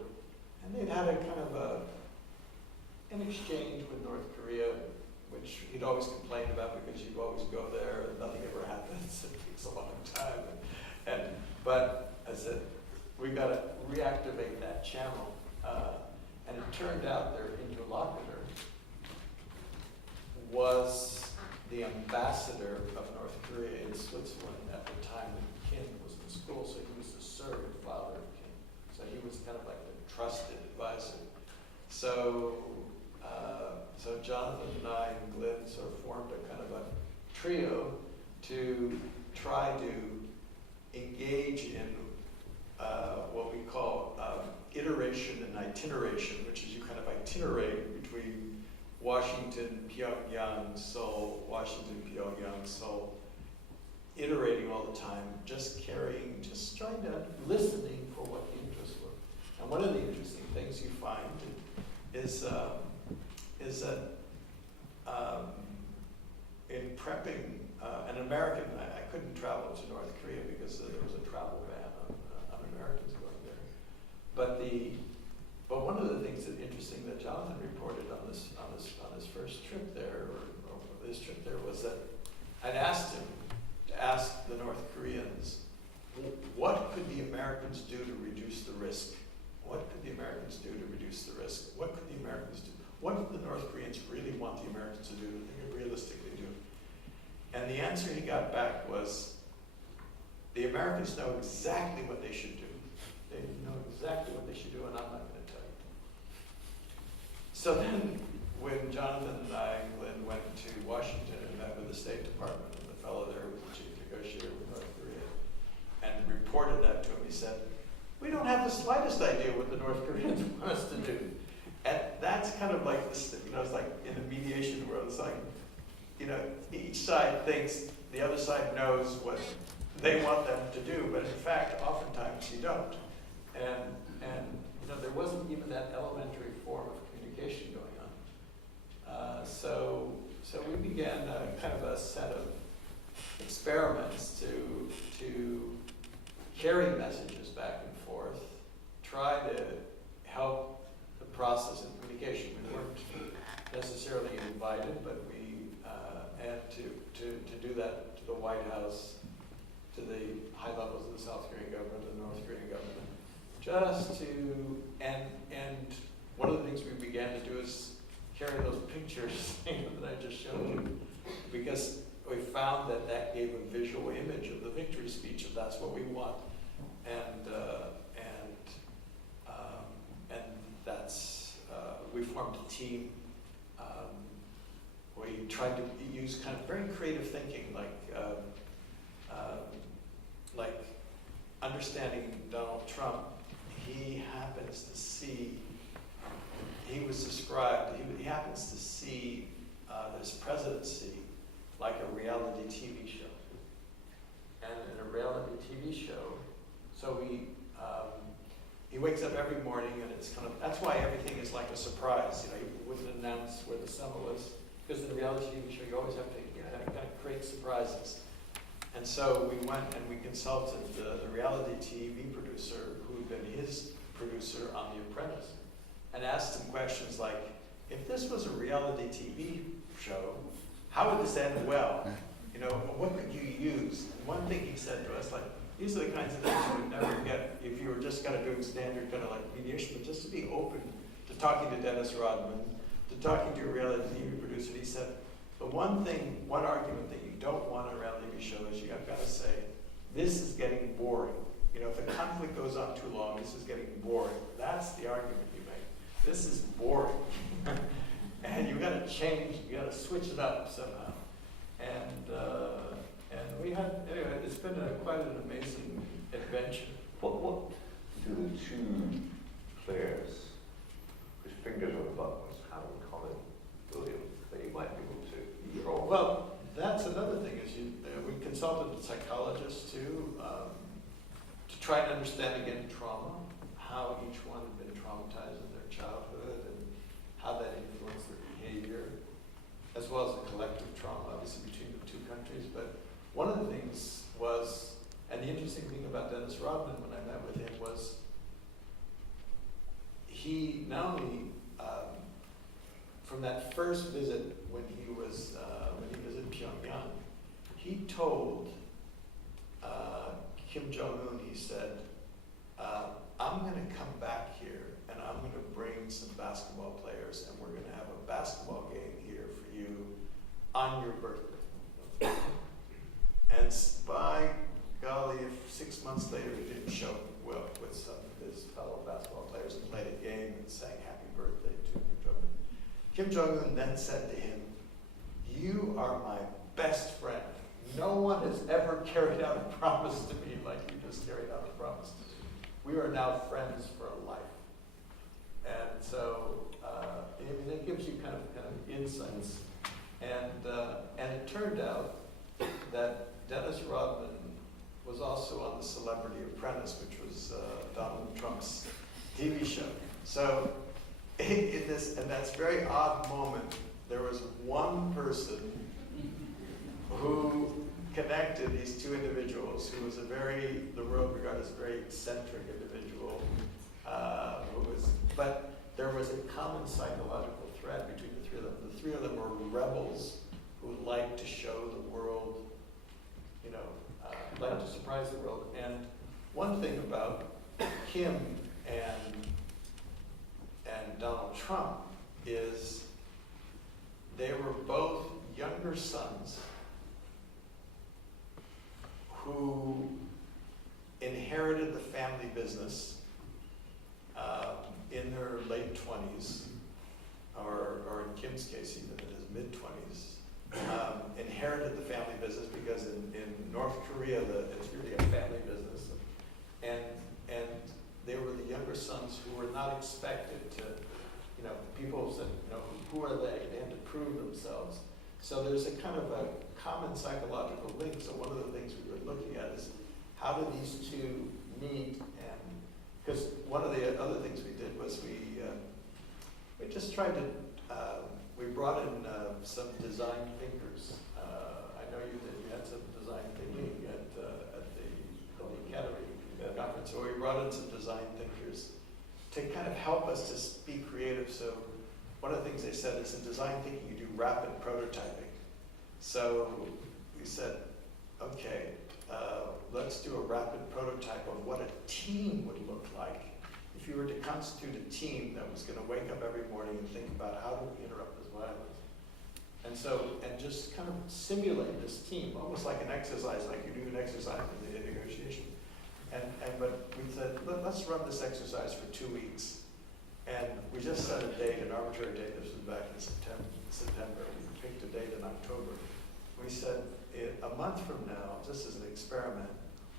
And they'd had a kind of an exchange with North Korea, which he'd always complained about because you'd always go there and nothing ever happens. It takes a long time. But I said, we've got to reactivate that channel. And it turned out their interlocutor was the ambassador of North Korea in Switzerland at the time that Kim was in school, so he was the surrogate father of Kim. So he was kind of like the trusted advisor. So Jonathan and I and Glenn sort of formed a kind of a trio to try to engage in what we call iteration and itineration, which is you kind of itinerate between Washington, Pyongyang, Seoul, Washington, Pyongyang, Seoul, iterating all the time, just trying to, listening for what the interests were. And one of the interesting things you find is that in prepping, an American, I couldn't travel to North Korea because there was a travel ban on Americans going there. But one of the things that interesting that Jonathan reported on his first trip there, or his trip there, was that I'd asked him to ask the North Koreans, what could the Americans do to reduce the risk? What could the Americans do to reduce the risk? What could the Americans do? What do the North Koreans really want the Americans to do that they could realistically do? And the answer he got back was, the Americans know exactly what they should do. They know exactly what they should do, and I'm not going to tell you. So then, when Jonathan and I and Glenn went to Washington and met with the State Department, and the fellow there was the chief negotiator with North Korea, and reported that to him, he said, we don't have the slightest idea what the North Koreans want us to do. And that's kind of like this, it's like in the mediation world, it's like, each side thinks the other side knows what they want them to do, but in fact, oftentimes you don't. And there wasn't even that elementary form of communication going on. So we began kind of a set of experiments to carry messages back and forth, try to help the process of communication. We weren't necessarily invited, but we and to do that to the White House, to the high levels of the South Korean government and the North Korean government, just to, and one of the things we began to do is carry those pictures that I just showed you, because we found that gave a visual image of the victory speech, if that's what we want, and that's we formed a team. We tried to use kind of very creative thinking, like understanding Donald Trump. He happens to see, he was described, he happens to see his presidency like a reality TV show. And in a reality TV show, so he wakes up every morning and it's kind of, that's why everything is like a surprise. You know, he wouldn't announce where the summer was, because in a reality TV show, you always have to kind of create surprises. And so we went and we consulted the reality TV producer who had been his producer on The Apprentice, and asked him questions like, if this was a reality TV show, how would this end well? You know, what could you use? And one thing he said to us, like, these are the kinds of things you would never get if you were just kind of doing standard kind of like mediation, but just to be open to talking to Dennis Rodman, to talking to a reality TV producer. He said, the one argument that you don't want in a reality TV show is you've got to say, this is getting boring. You know, if the conflict goes on too long, this is getting boring. That's the argument you make. This is boring. And you've got to change, you've got to switch it up somehow. And we had, anyway, it's been quite an amazing adventure. What do the two players whose fingers are the buttons have in common, William, that you might be able to draw? Well, that's another thing, is we consulted psychologists too, to try and understand again trauma, how each one had been traumatized in their childhood and how that influenced their behavior, as well as the collective trauma, obviously, between the two countries. But one of the things was, and the interesting thing about Dennis Rodman when I met with him was, he not only, from that first visit when he was in Pyongyang, he told Kim Jong-un, he said, I'm going to come back here and I'm going to bring some basketball players and we're going to have a basketball game here for you on your birthday. And by golly, if 6 months later he didn't show up with some of his fellow basketball players and played a game and sang happy birthday to Kim Jong-un. Kim Jong-un then said to him, you are my best friend. No one has ever carried out a promise to me like you just carried out a promise to me. We are now friends for life. And so, it gives you kind of insights. And it turned out that Dennis Rodman was also on The Celebrity Apprentice, which was Donald Trump's TV show. So, in this, and that's very odd moment, there was one person who connected these two individuals, who was the world regarded as a very eccentric individual, but there was a common psychological thread between the three of them. The three of them were rebels who liked to show the world, liked to surprise the world. And one thing about Kim and Donald Trump is they were both younger sons who inherited the family business in their late 20s, or in Kim's case, even in his mid-20s, inherited the family business because in North Korea, it's really a family business. And they were the younger sons who were not expected to, people said, who are they? They had to prove themselves. So there's a kind of a common psychological link. So one of the things we were looking at is how do these two meet? And because one of the other things we did was we just tried to, we brought in some design thinkers. I know you had some design thinking at the Academy conference, so we brought in some design thinkers to kind of help us to be creative. So one of the things they said is in design thinking you do rapid prototyping. So we said, okay, let's do a rapid prototype of what a team would look like if you were to constitute a team that was going to wake up every morning and think about how do we interrupt this violence. And just kind of simulate this team, almost like an exercise, like you do an exercise in the negotiation. But we said, let's run this exercise for 2 weeks. And we just set a date, an arbitrary date. This was back in September. We picked a date in October. We said, a month from now, just as an experiment,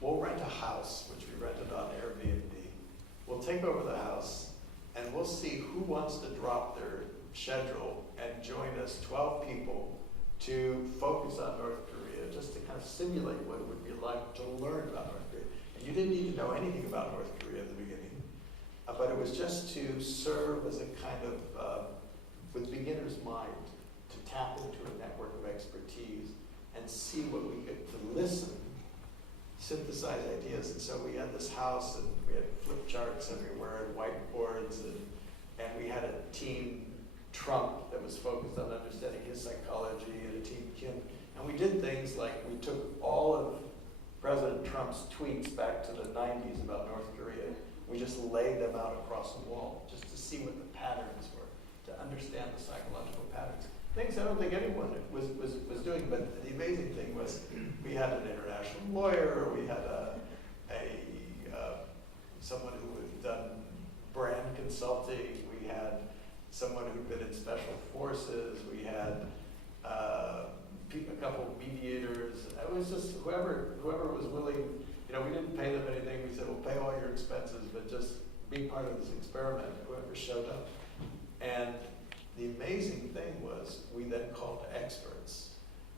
we'll rent a house, which we rented on Airbnb. We'll take over the house, and we'll see who wants to drop their schedule and join us, 12 people, to focus on North Korea, just to kind of simulate what it would be like to learn about North Korea. And you didn't need to know anything about North Korea at the beginning. but it was just to serve as a kind of, with beginner's mind, to tap into a network of expertise and see what we could, to listen, synthesize ideas. And so we had this house, and we had flip charts everywhere, and whiteboards, and we had a team, Trump, that was focused on understanding his psychology, and a team, Kim. And we did things like we took all of President Trump's tweets back to the 90s about North Korea. We just laid them out across the wall just to see what the patterns were, to understand the psychological patterns. Things I don't think anyone was doing, but the amazing thing was we had an international lawyer, we had someone who had done brand consulting, we had someone who'd been in special forces, we had a couple of mediators. It was just whoever was willing. You know, we didn't pay them anything. We said, we'll pay all your expenses, but just be part of this experiment, whoever showed up. And the amazing thing was we then called experts,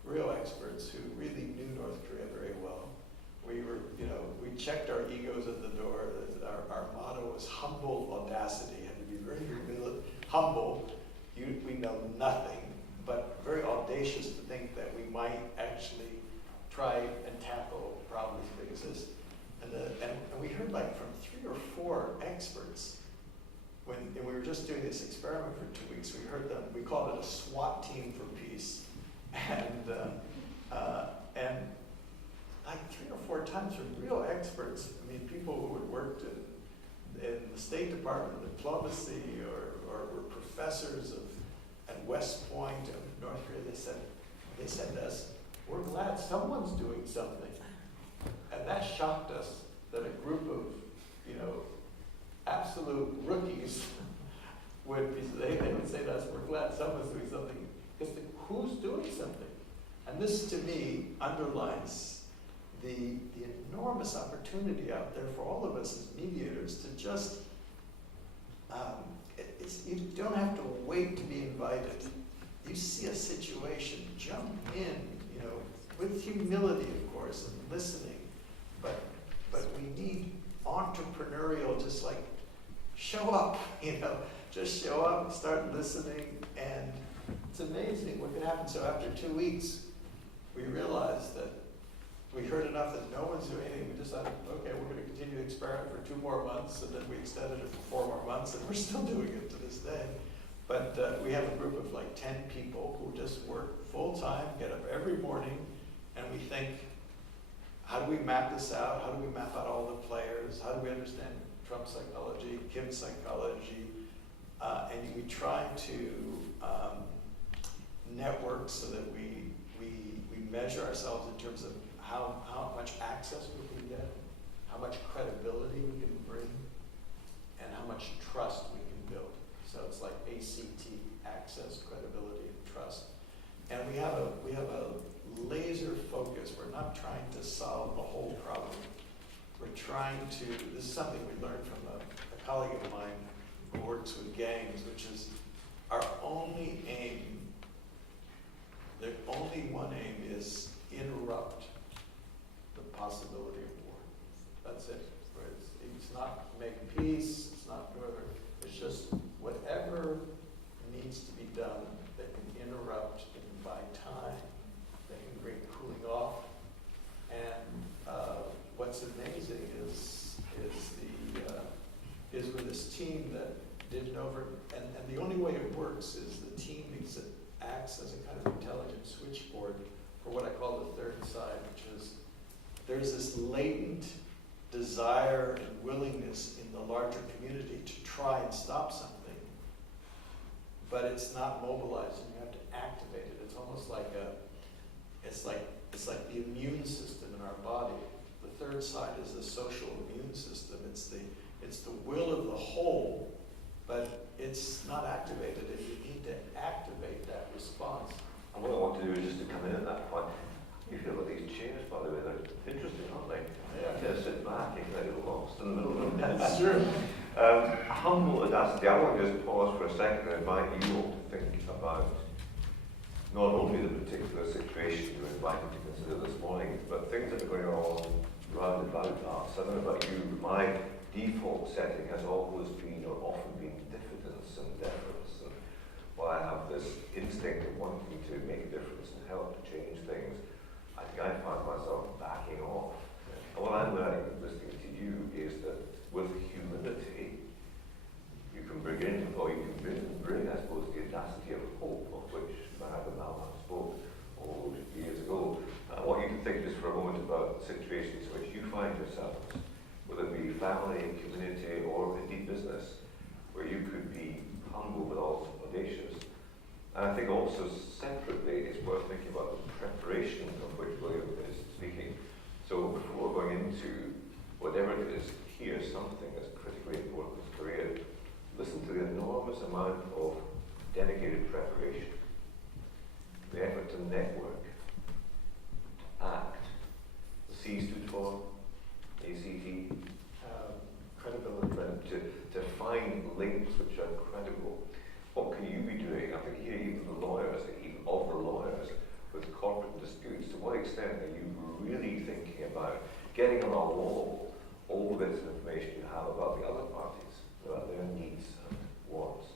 real experts who really knew North Korea very well. We were, we checked our egos at the door. Our motto was humble audacity. Had to be very, very humble. We know nothing, but very audacious to think that we might actually try and tackle problems that exist. And we heard like from 3 or 4 experts when we were just doing this experiment for 2 weeks. We heard them. We called it a SWAT team for peace, and like 3 or 4 times from real experts. I mean, people who had worked in the State Department of Diplomacy or were professors at West Point of North Korea. They said to us, "We're glad someone's doing something," and that shocked us. That a group of absolute rookies they would say to us, "We're glad someone's doing something," because who's doing something? And this, to me, underlines the enormous opportunity out there for all of us as mediators to just, you don't have to wait to be invited. You see a situation, jump in, with humility, of course, and listening, but we need entrepreneurial, just like show up, just show up and start listening, and it's amazing what can happen. So after 2 weeks, we realized that we heard enough that no one's doing anything. We decided, okay, we're going to continue the experiment for 2 more months, and then we extended it for 4 more months, and we're still doing it to this day. But we have a group of like 10 people who just work full time, get up every morning, and we think, how do we map this out? How do we map out all the players? How do we understand Trump's psychology, Kim's psychology? And we try to network so that we measure ourselves in terms of how much access we can get, how much credibility we can bring, and how much trust we can build. So it's like ACT, access, credibility, and trust. And we have a laser focus. We're not trying to solve the whole problem. We're trying to, this is something we learned from a colleague of mine who works with gangs, which is our only aim, the only one aim is interrupt the possibility of war. That's it. It's not make peace, it's not whatever. It's just whatever needs to be done that can interrupt and buy time, that can bring cooling off. And what's amazing is with this team that did it over, and the only way it works is the team acts as a kind of intelligent switchboard for what I call the third side, which is there's this latent desire and willingness in the larger community to try and stop something, but it's not mobilized, and you have to activate it. It's almost like it's like the immune system in our body. The third side is the social immune system. It's the will of the whole, but it's not activated, and you need to activate that response. And what I want to do is just to come in at that point. You feel like these chairs, by the way, they're interesting, aren't they? Yeah. You just sit back, you can get lost in the middle of them. That's true. Humble audacity. I want to just pause for a second and invite you all to think about not only the particular situation you're invited to consider this morning, but things that are going on round about us. I don't know about you, but my default setting has always been or often been diffidence and deference. And while I have this instinct of wanting to make a difference and help to change things, I think I find myself backing off. And what I'm learning listening to you is that with humility, you can bring, I suppose, the audacity of hope, of which Mahatma Gandhi spoke all those years ago. I want you to think just for a moment about situations in which you find yourselves, whether it be family, community, or indeed business, where you could be humble but also audacious. And I think also separately, it's worth thinking about the preparation of which William is speaking. So before going into whatever it is, here's something that's critically important in his career. Listen to the enormous amount of dedicated preparation, the effort to network, act. The C stood for ACT. Credibility. To find links which are credible. What can you be doing? I think here even the lawyers, even of the lawyers, with corporate disputes, to what extent are you really thinking about getting on a wall all the bits of information you have about the other parties, about their needs and wants?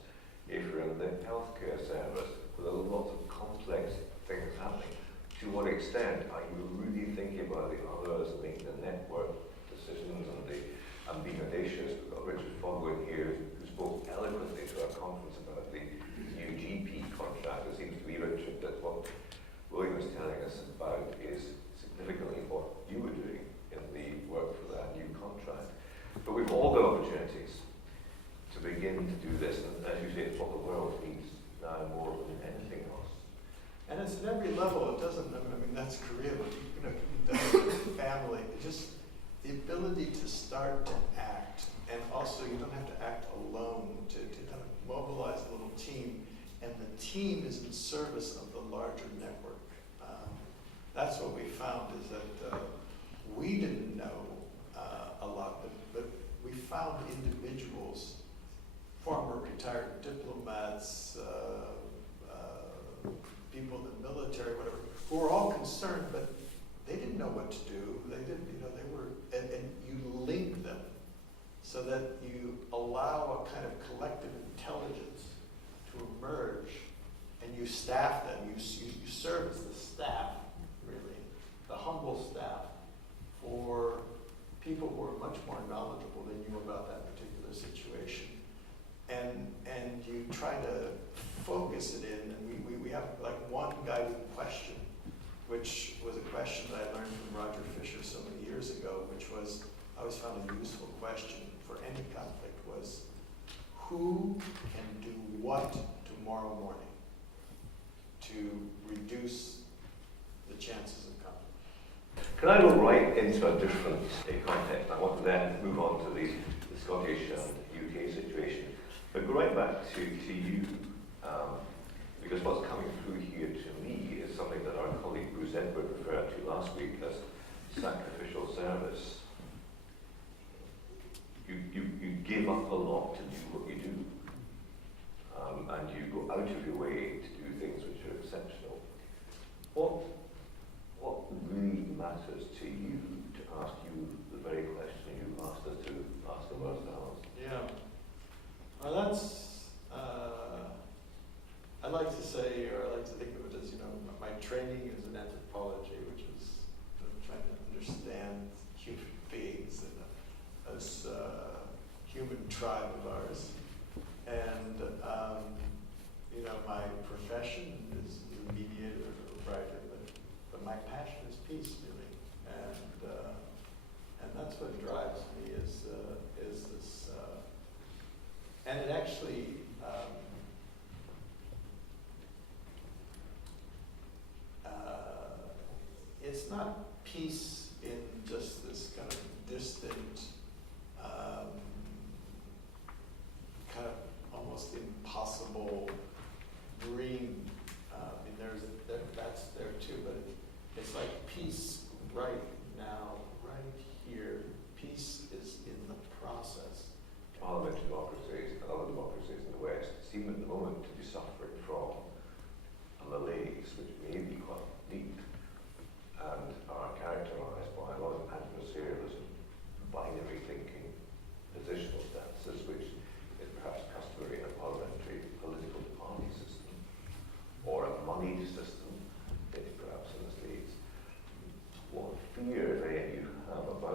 If you're in the healthcare service with lots of complex things happening, to what extent are you really thinking about the others and making the network decisions and being audacious? We've got Richard Foggo in here who spoke eloquently to our conference about the new GP contract. It seems to me, Richard, that what William was telling us about is significantly what you were doing in the work for that new contract. But we've all got opportunities to begin to do this, and as you say, it's what the world needs now more than anything else. And it's at every level. It doesn't, I mean, that's career, but family. Just the ability to start to act, and also you don't have to act alone, to kind of mobilize a little team, and the team is in service of the larger network. That's what we found, is that we didn't know a lot, but we found individuals, former retired diplomats, people in the military, whatever, who were all concerned, but they didn't know what to do. They didn't, they were, and you link them so that you allow a kind of collective intelligence to emerge, and you staff them. You serve as the staff, really, the humble staff for people who are much more knowledgeable than you about that particular situation. And you try to focus it in, and we have like one guiding question, which was a question that I learned from Roger Fisher so many years ago, which was, I always found a useful question for any conflict, was who can do what tomorrow morning to reduce the chances of conflict? Can I go right into a different context? I want to then move on to the Scottish and UK situation. But go right back to you, because what's coming through here to me is something that our colleague Bruce Edward referred to last week as sacrificial service. You give up a lot to do what you do, and you go out of your way to do things which are exceptional. What really matters to you, to ask you the very question you asked us to ask of ourselves? Yeah. Well, that's, I like to say, or I like to think of it as, my training is in anthropology, which is trying to understand human beings and this human tribe of ours. And, my profession is a mediator or writer, but my passion is peace, really. And that's what drives me is this, and it actually, it's not peace in just this kind of distant, kind of almost impossible dream. That's there too, but it's like peace right now, right here. Peace is in the process. Parliamentary democracies and other democracies in the West seem at the moment to be suffering from a malaise which may be quite deep and are characterized by a lot of adversarialism, binary thinking,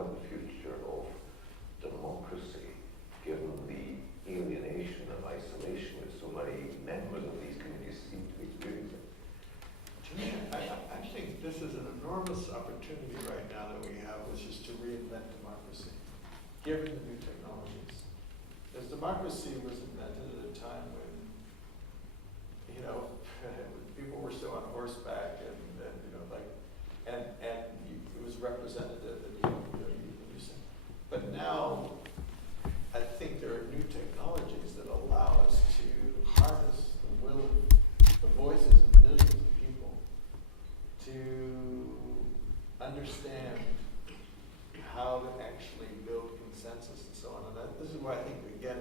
about the future of democracy, given the alienation and isolation that so many members of these communities seem to be experiencing? To me, I think this is an enormous opportunity right now that we have, which is to reinvent democracy, given the new technologies. Because democracy was invented at a time when, you know, people were still on horseback and you know, like, and it was representative and but now I think there are new technologies that allow us to harness the will, the voices of millions of people to understand how to actually build consensus and so on. And this is why I think, again,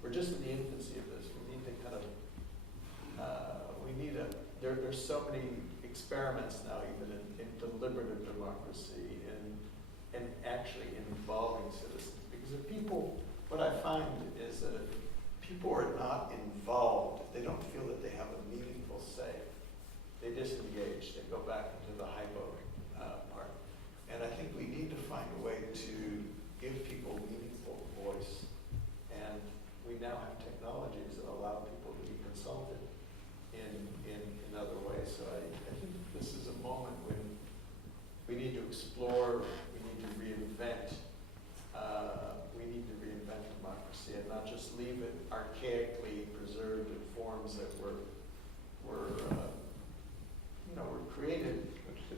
we're just in the infancy of this. We need to kind of, there's so many experiments now even in deliberative democracy and actually involving citizens. Because if people, what I find is that if people are not involved, they don't feel that they have a meaningful say. They disengage, they go back into the hypo part. And I think we need to find a way to give people meaningful voice. And we now have technologies that allow people to be consulted in other ways. So I think this is a moment when we need to explore, we need to reinvent democracy and not just leave it archaically preserved in forms that were created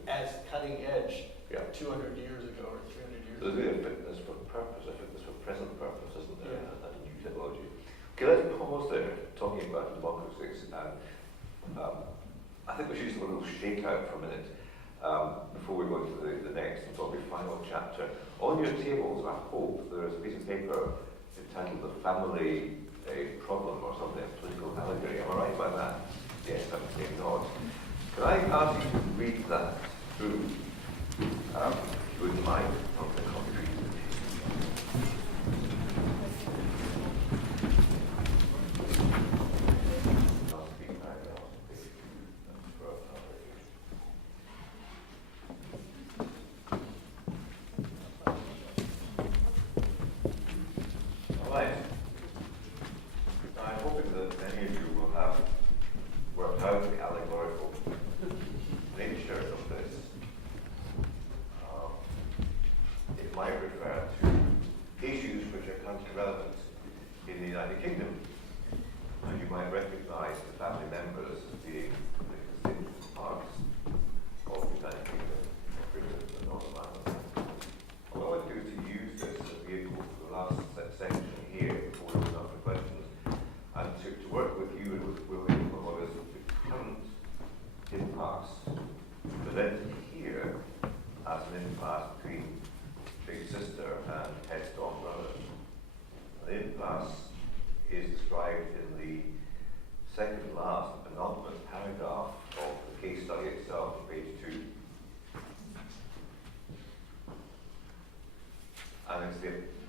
as cutting edge 200 years ago or 300 years ago. There's really a fitness for purpose, a fitness for present purpose, isn't there? Yeah. And new technology. Okay, let's pause there, talking about democracies, and I think we should just have a little shakeout for a minute before we go into the next and probably final chapter. On your tables, I hope there is a piece of paper entitled "The Family Problem" or something, a political allegory. Am I right by that? Yes, I'm saying not. Can I ask you to read that through? If you wouldn't mind, on the copy.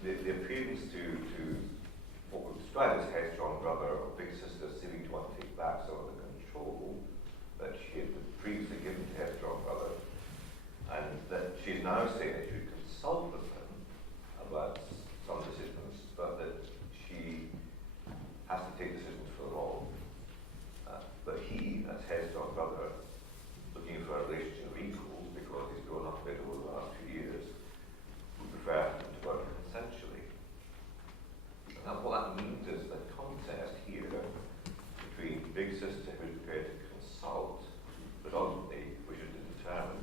The appearance to what we describe as headstrong brother or big sister seeming to want to take back some of the control that she had previously given to headstrong brother, and that she's now saying that she would consult with him about some decisions, but that she has to take decisions for them all. But he, as headstrong brother, looking for a relationship of equals because he's grown up a bit over the last 2 years, would prefer him to work consensually. And what that means is the contest here between big sister who's prepared to consult, but ultimately wishes to determine,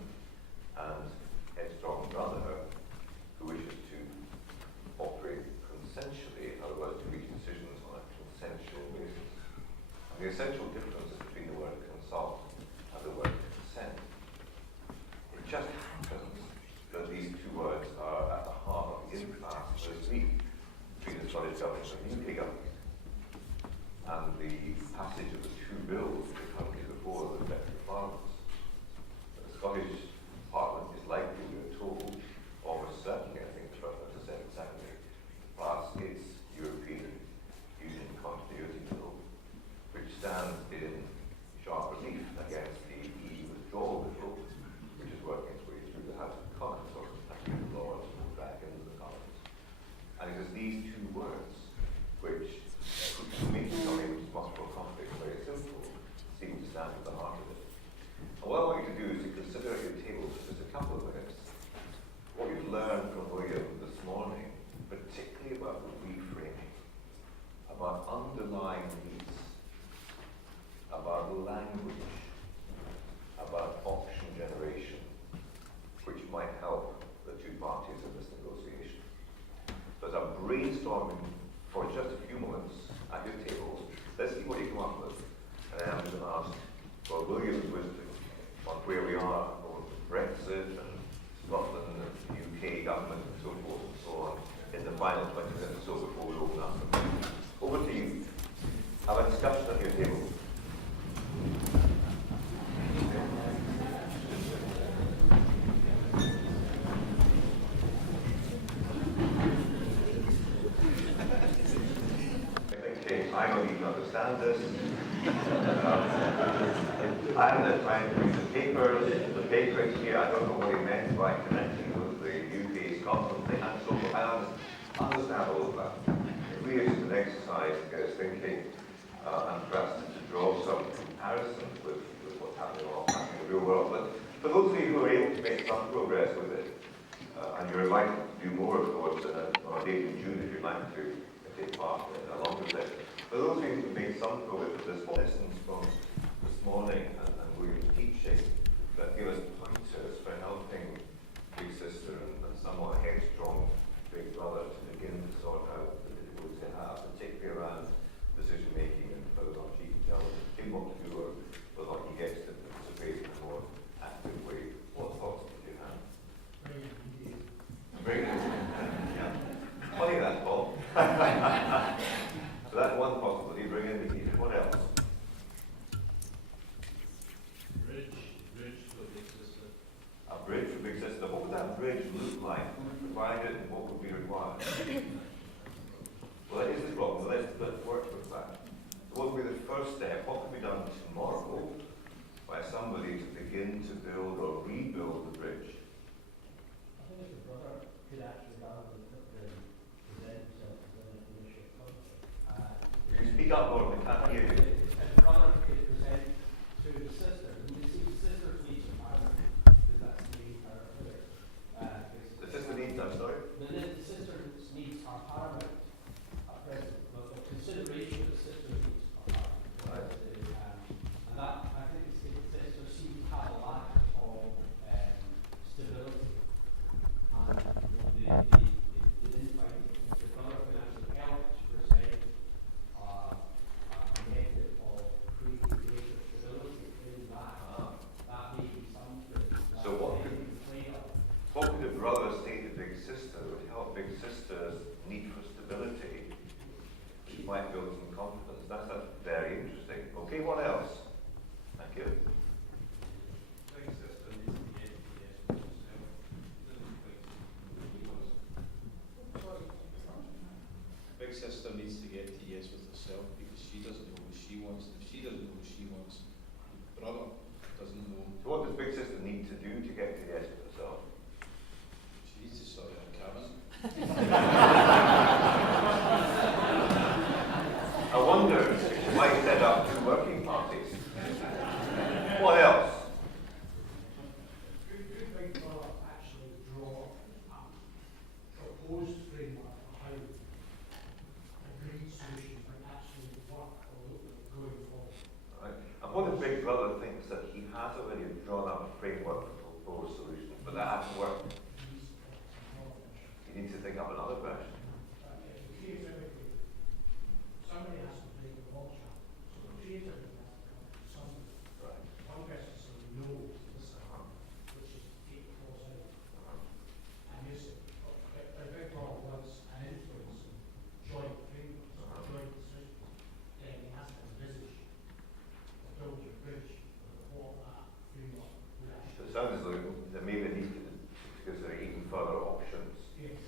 and headstrong brother who wishes to operate consensually, in other words, to reach decisions on a consensual basis. And the essential difference between the word consult and the word consent, it just happens that these two words are at the heart of the impasse this week between the Scottish Government and the UK Government, and the passage of the two bills that come before the respective parliaments. The Scottish Parliament is likely, we are told, almost certainly, I think, to say exactly, pass its European Union Continuity Bill, which stands in sharp relief against the EU withdrawal bill, which is working its way through the House of Commons, or the Lords, brainstorming for just a few moments at your tables. Let's see what you come up with. And then I'm going to ask for William's wisdom on where we are on Brexit and Scotland and the UK government and so forth and so on in the final 20 minutes or so before we open up. Over to you. Have a discussion at your table. I don't even understand this. I'm not trying to read the papers. The paper is here. I don't know what he meant by connecting with the UK Scotland thing and so forth. I understand all of that. It really is an exercise to get us thinking and perhaps to draw some comparisons with what's happening or not happening in the real world. But for those of you who are able to make some progress with it, and you're invited to do more, of course, on a date in June if you'd like to take part in a longer session. For those of you who made some progress with this, lessons from this morning and William's teaching that give us pointers for helping Big Sister and somewhat headstrong Big Brother to begin to sort out the difficulties they have, particularly around decision making and whether or not she can tell him what to do or whether or not he gets to participate in a more active way. What thoughts did you have? Very good. Yeah. Funny that, Paul. So that's one possibility. Bring in the key. What else? Bridge for Big Sister. A bridge for Big Sister. What would that bridge look like? Who would provide it and what would be required? Well, that is the problem. Let's work with that. What would be the first step? What could be done tomorrow by somebody to begin to build or rebuild the bridge? I think if the brother could actually rather than present himself as an initial conflict. Can you speak up more? I can't hear you. If the brother could present to the sister, and you see the sister's needs are paramount, because that's the main character. The sister needs, I'm sorry? The sister's needs are paramount at present. But the consideration of the sister's needs are paramount. Right. And that, I think the sister seems to have a lack of stability. And the insight, if the brother can actually help to present a method of creating greater stability in that may be something that So what they could- can play on. What could a brother say to Big Sister that would help Big Sister's need for stability, which might build some confidence? That's very interesting. Okay, what else? Thank you. Big Sister needs to get yes with herself. Big Sister needs to get to yes with herself because she doesn't know what she wants. If she doesn't know what she wants, the brother doesn't know. So what does Big Sister need to do to get to yes with herself? She needs to sort out a cabin. I wonder if she might set up 2 working parties. What else? Could Big Brother actually draw a proposed framework for how agreed solutions might actually work or look like going forward? Right. And what if Big Brother thinks that he has already drawn up a framework for proposed solutions, but that hasn't worked? He needs to think up another version. Creativity, somebody has to play the ball shot. So creativity has to come from somebody. Right. One person says no to this one, which is take the force out. And you say, a Big Brother wants an influence in joint frameworks, or joint decisions, then he has to envisage or build a bridge for what that framework would So actually. it sounds as though there may be a need to consider even further options. Yes.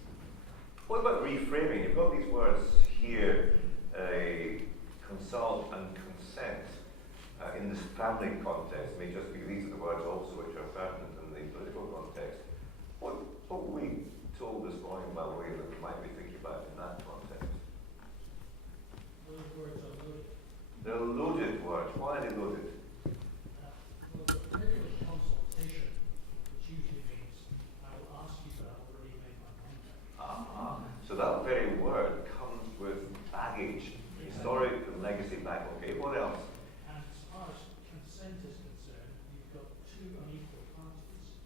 What about reframing? You've got these words here, consult and consent. In this family context, may just be these are the words also which are pertinent in the political context. What were we told this morning by William that we might be thinking about in that context? Those words are loaded. They're loaded words. Why are they loaded? Well, the particular consultation, which usually means I will ask you, but I've already made my mind up. So that very word comes with baggage, historic and legacy baggage. Okay, what else? And as far as consent is concerned, you've got 2 unequal parties,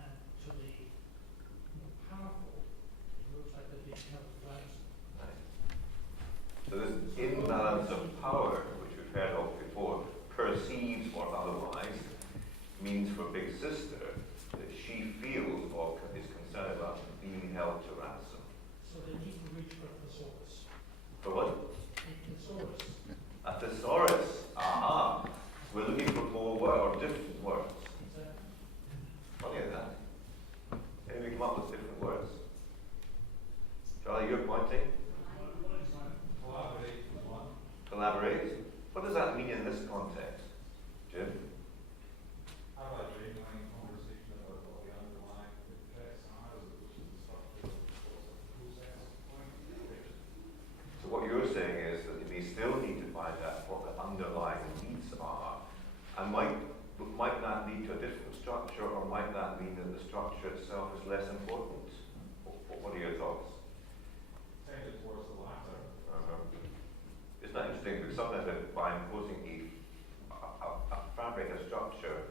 and itself as less important? What are your thoughts? Tended towards the latter. Isn't that interesting? Because sometimes by imposing a fabric, a structure,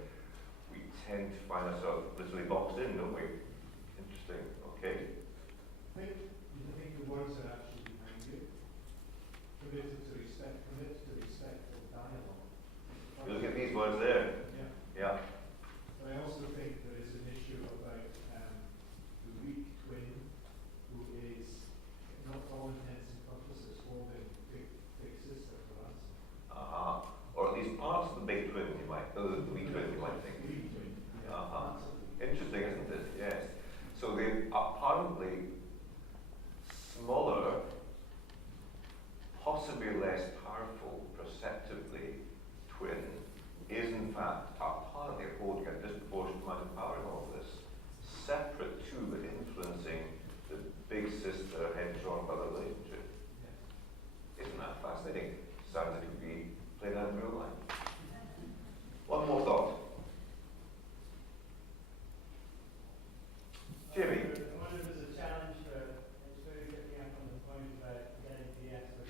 we tend to find ourselves literally boxed in, don't we? Interesting. Okay. I think the words are actually behind you. Committed to respectful dialogue. You look at these words there. Yeah. Yeah. But I also think there is an issue about the weak twin who is, not for all intents and purposes, holding big sister for us. Or at least parts of the big twin, you might, the wee twin, you might think. Weak twin. Yeah. Absolutely. Interesting, isn't it? Yes. So the apparently smaller, possibly less powerful, perceptibly, twin is in fact apparently holding a disproportionate amount of power in all of this, separate to but influencing the big sister head-strong brother relationship. Yeah. Isn't that fascinating? Sounds like it could be played out in real life. One more thought. Jimmy. I wonder if there's a challenge for, it's very picking up on the point about getting the yes, but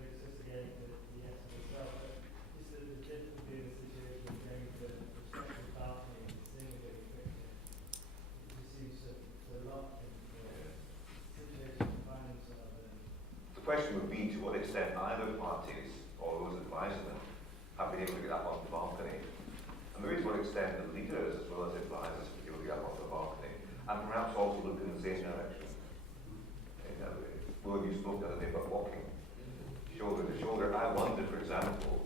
big sister getting the yes of itself, but is that the difficulty in the situation of going to respectful balcony and seeing a big picture? It just seems to a lot in the situation we find themselves in. The question would be to what extent either parties or those advising them have been able to get up on the balcony. And there is to what extent the leaders as well as advisors have been able to get up on the balcony and perhaps also look in the same direction. Will, you spoke the other day about walking shoulder to shoulder. I wonder, for example,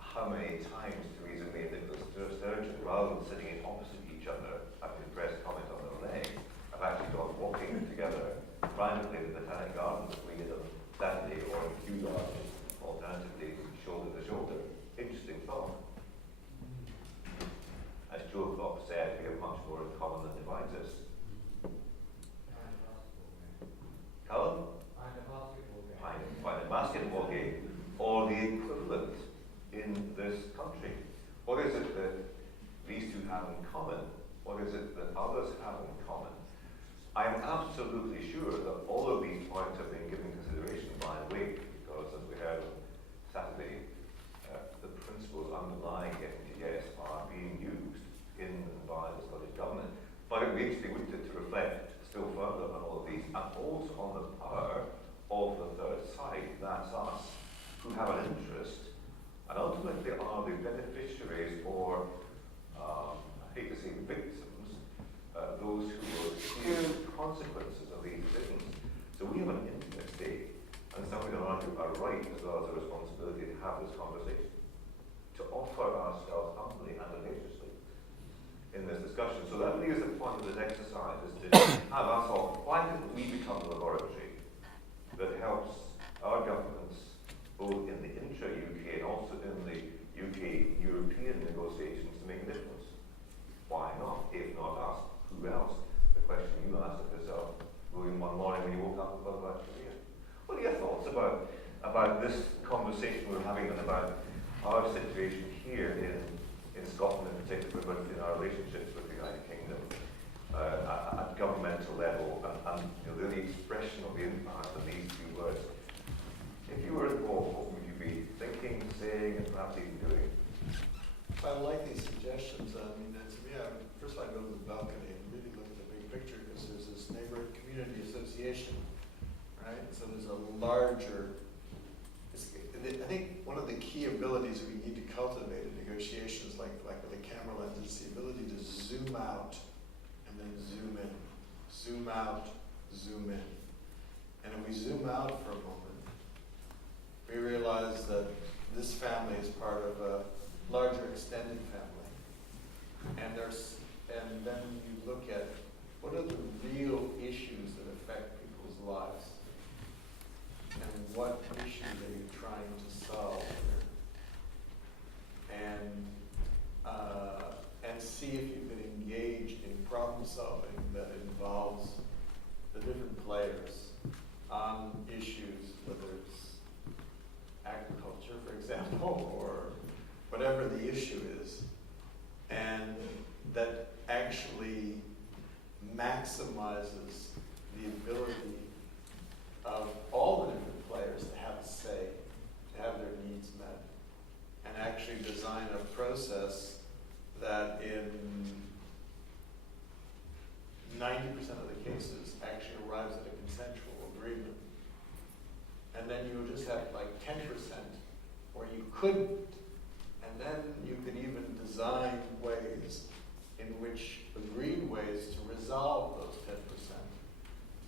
how many times Theresa May and Nicola Sturgeon, rather than sitting in opposite each other having a press comment on their leg, have actually gone walking together, privately in the Botanic Gardens, the three of them, that day, or in Kew Gardens, alternatively, shoulder to shoulder. Interesting thought. As Joe Klopp said, we have much more in common than divides us. Callum? Find a basketball game, or the equivalent in this country. What is it that these two have in common? What is it that others have in common? I am absolutely sure that all of these points have been given consideration by weight, because as we heard on Saturday, the principles underlying getting to yes are being used in and by the Scottish Government. But it would be interesting, wouldn't it, to reflect still further on all of these, and also on the power of the third side, that's us, who have an interest, and ultimately are the beneficiaries or, I hate to say victims, those who will experience the consequences of these decisions. So we have an intimate stake, and some would argue a right as well as a responsibility to have this conversation, to offer ourselves humbly and audaciously in this discussion. So that really is the point of this exercise, is to have us all, why didn't we become the laboratory that helps our governments, both in the intra-UK and also in the UK-European negotiations, to make a difference? Why not? If not us, who else? The question you asked of yourself, William, one morning when you woke up and thought about career. What are your thoughts about this conversation we're having and about our situation here in Scotland in particular, but in our relationships with the United Kingdom at governmental level, and the expression of the impact of these two words? If you were involved, what would you be thinking, saying, and perhaps even doing? I like these suggestions. I mean, to me, first of all, I go to the balcony and really look at the big picture, because there's this neighborhood community association, right? So there's a larger, I think one of the key abilities we need to cultivate in negotiations, like with a camera lens, is the ability to zoom out and then zoom in. Zoom out, zoom in. And if we zoom out for a moment, we realize that this family is part of a larger extended family. And then you look at what are the real issues that affect people's lives, and what issues are you trying to solve here, and see if you can engage in problem solving that involves the different players on issues, whether it's agriculture, for example, or whatever the issue is, and that actually maximizes the ability of all the different players to have a say, to have their needs met, and actually design a process that in 90% of the cases actually arrives at a consensual agreement. And then you just have like 10% where you couldn't, and then you could even design ways in which, agreed ways to resolve those 10%,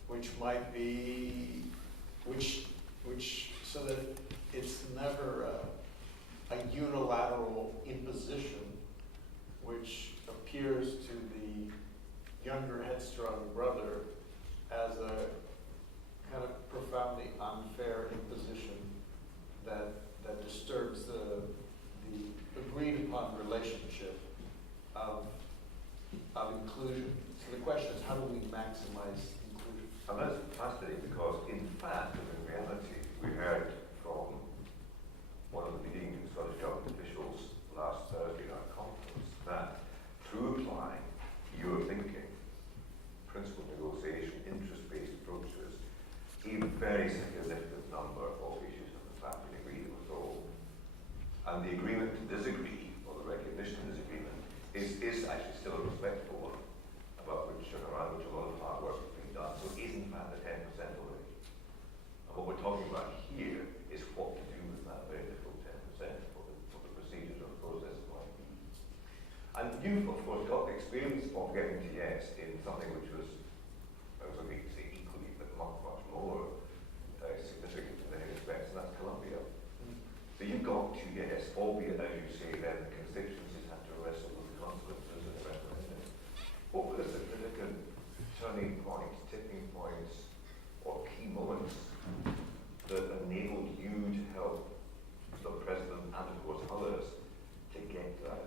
which might be, so that it's never a unilateral imposition which appears to the younger headstrong brother as a kind of profoundly unfair imposition that disturbs the agreed upon relationship of inclusion. So the question is, how do we maximize inclusion? And that's fascinating because, in fact, in reality, we heard from one of the leading Scottish government officials last Thursday at our conference that through applying your thinking, principal negotiation, interest-based approaches, a very significant number of issues have in fact been agreed and resolved. And the agreement to disagree, or the recognition of disagreement, is actually still a respectful one, about which, around which a lot of hard work has been done. So it is in fact the 10% already. And what we're talking about here is what to do with that very difficult 10%, what the procedures or processes might be. And you've, of course, got the experience of getting to yes in something which was, I was looking to say equally, but much, much more significant in many respects, and that's Colombia. So you've got to yes, albeit, as you say, then the constituencies had to wrestle with the consequences of the referendum. What were the significant turning points, tipping points, or key moments that enabled you to help the President and, of course, others to get to that?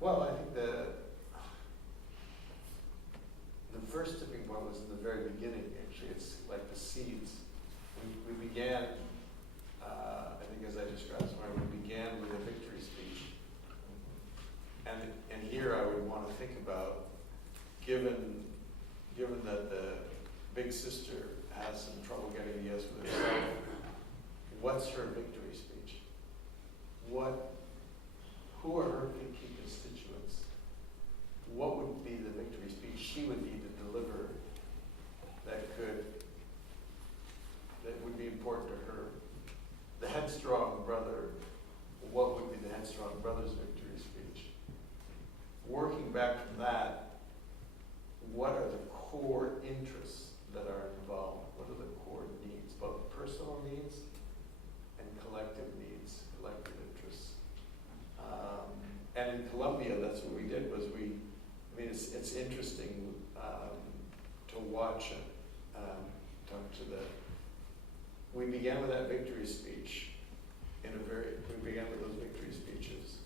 Well, I think the first tipping point was in the very beginning, actually. It's like the seeds. We began, I think as I described somewhere, we began with a victory speech. And here I would want to think about, given that the big sister has some trouble getting a yes with herself, what's her victory speech? Who are her key constituents? What would be the victory speech she would need to deliver that would be important to her? The headstrong brother, what would be the headstrong brother's victory speech? Working back from that, what are the core interests that are involved? What are the core needs, both personal needs and collective needs, collective interests? And in Colombia, that's what we did. It's interesting to watch it. We began with that victory speech. We began with those victory speeches.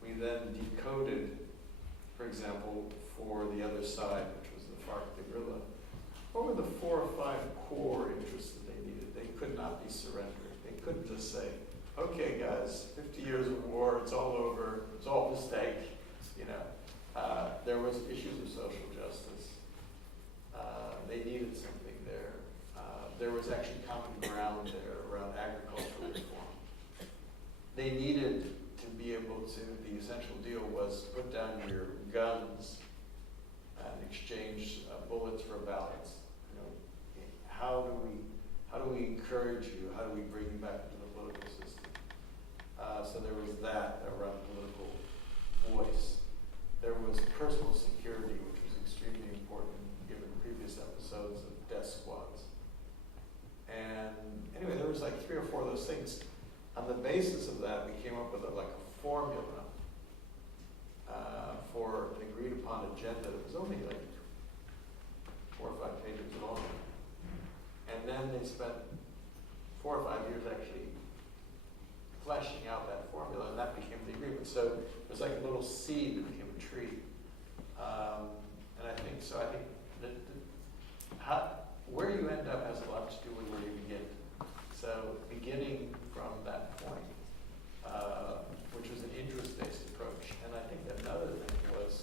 We then decoded, for example, for the other side, which was the FARC, the guerrilla, what were the 4 or 5 core interests that they needed? They could not be surrendered. They couldn't just say, okay, guys, 50 years of war, it's all over, it's all a mistake. There was issues of social justice. They needed something there. There was actually common ground there around agricultural reform. They needed to be able to, the essential deal was put down your guns and exchange bullets for ballots. How do we encourage you? How do we bring you back into the political system? So there was that around political voice. There was personal security, which was extremely important given previous episodes of death squads. And anyway, there was like 3 or 4 of those things. On the basis of that, we came up with a formula for an agreed upon agenda that was only like 4 or 5 pages long. And then they spent 4 or 5 years actually fleshing out that formula, and that became the agreement. So it was like a little seed that became a tree. And I think where you end up has a lot to do with where you begin. So beginning from that point, which was an interest-based approach. And I think another thing was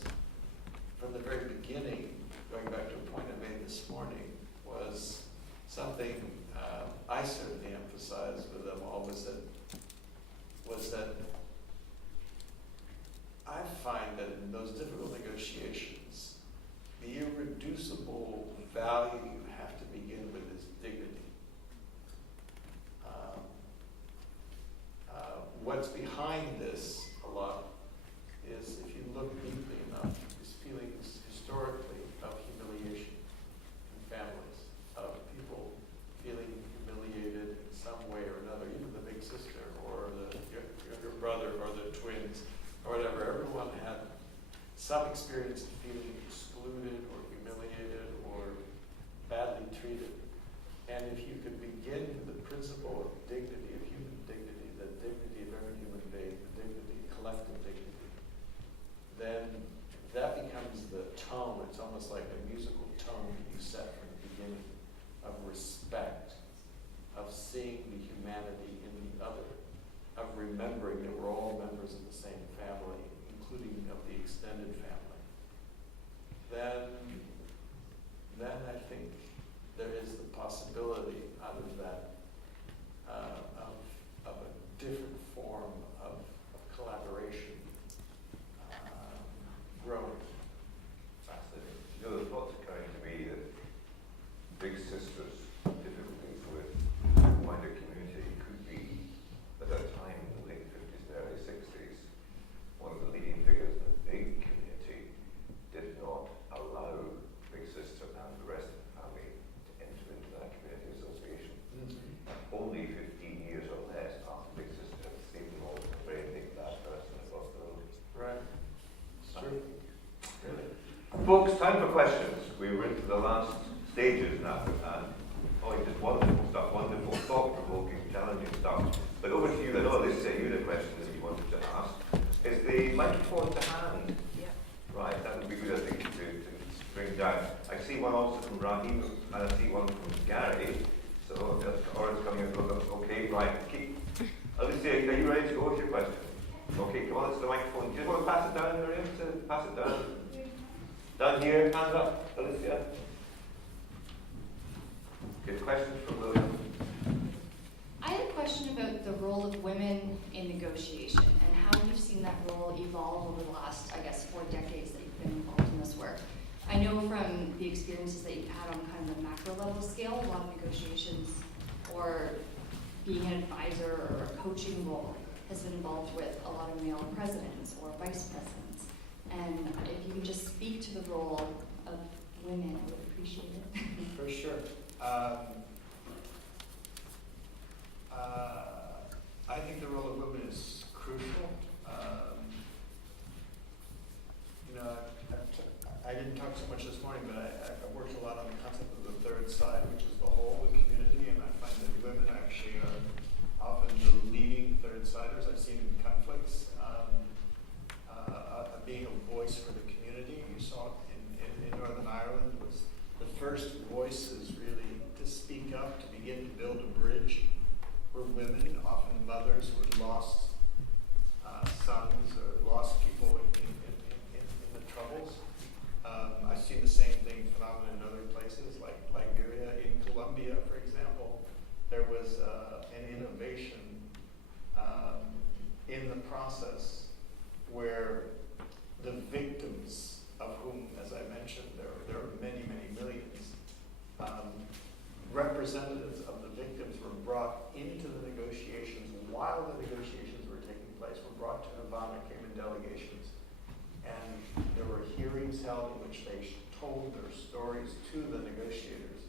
some experience of feeling excluded or humiliated or badly treated. And if you could begin with the principle of dignity, of human dignity, the dignity of every human being, the dignity, collective dignity, then that becomes the tone. It's almost like a musical tone that you set from the beginning of respect, of seeing the humanity in the other, of remembering that we're all members of the same family, including of the extended family. Then I think there is the possibility out of that, of a different form of collaboration growing. Fascinating. You know, the thoughts occurring to me that big sisters' difficulties with wider community could be, at that time in the late 50s and early 60s, one of the leading figures in the big community did not allow big sister and the rest of the family to enter into that community association. Only 15 years or less after big sister had saved them all from a very big bad person across the road. Right. It's true. Really. Folks, time for questions. We were into the last stages now, and just wonderful stuff, wonderful, thought-provoking, challenging stuff. But over to you, I know Alicia, you had a question that you wanted to ask. Is the microphone to hand? Yeah. Right, that would be good, I think, to bring down. I see one also from Raheem, and I see one from Gary. So, or it's coming in. Okay, right. Alicia, are you ready to go with your question? Okay, come on, it's the microphone. Do you want to pass it down, Miriam? To pass it down? Down here, hands up, Alicia. Good questions from William. I had a question about the role of women in negotiation and how you've seen that role evolve over the last, I guess, 4 decades that you've been involved in this work. I know from the experiences that you've had on kind of the macro level scale, a lot of negotiations or being an advisor or a coaching role has been involved with a lot of male presidents or vice presidents. And if you could just speak to the role of women, I would appreciate it. For sure. I think the role of women is crucial. I didn't talk so much this morning, but I worked a lot on the concept of the third side, which is the whole, the community, and I find that women actually are often the leading third-siders. I've seen in conflicts, being a voice for the community. You saw it in Northern Ireland was the first voices really to speak up, to begin to build a bridge, were women, often mothers who had lost sons or lost people in the Troubles. I've seen the same phenomenon in other places, like Liberia. In Colombia, for example, there was an innovation in the process where the victims, of whom, as I mentioned, there are many, many millions, representatives of the victims were brought into the negotiations while the negotiations were taking place, were brought to Havana, came in delegations, and there were hearings held in which they told their stories to the negotiators.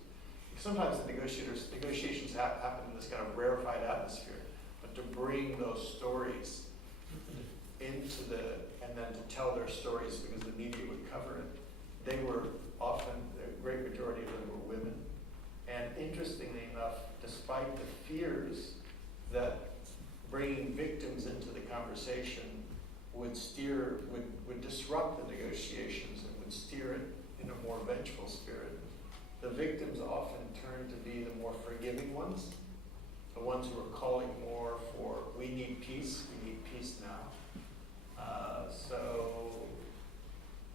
Sometimes the negotiations happen in this kind of rarefied atmosphere, but to bring those stories into and then to tell their stories because the media would cover it, they were often, the great majority of them were women. And interestingly enough, despite the fears that bringing victims into the conversation would disrupt the negotiations and would steer it in a more vengeful spirit, the victims often turned to be the more forgiving ones, the ones who are calling more for, we need peace now. So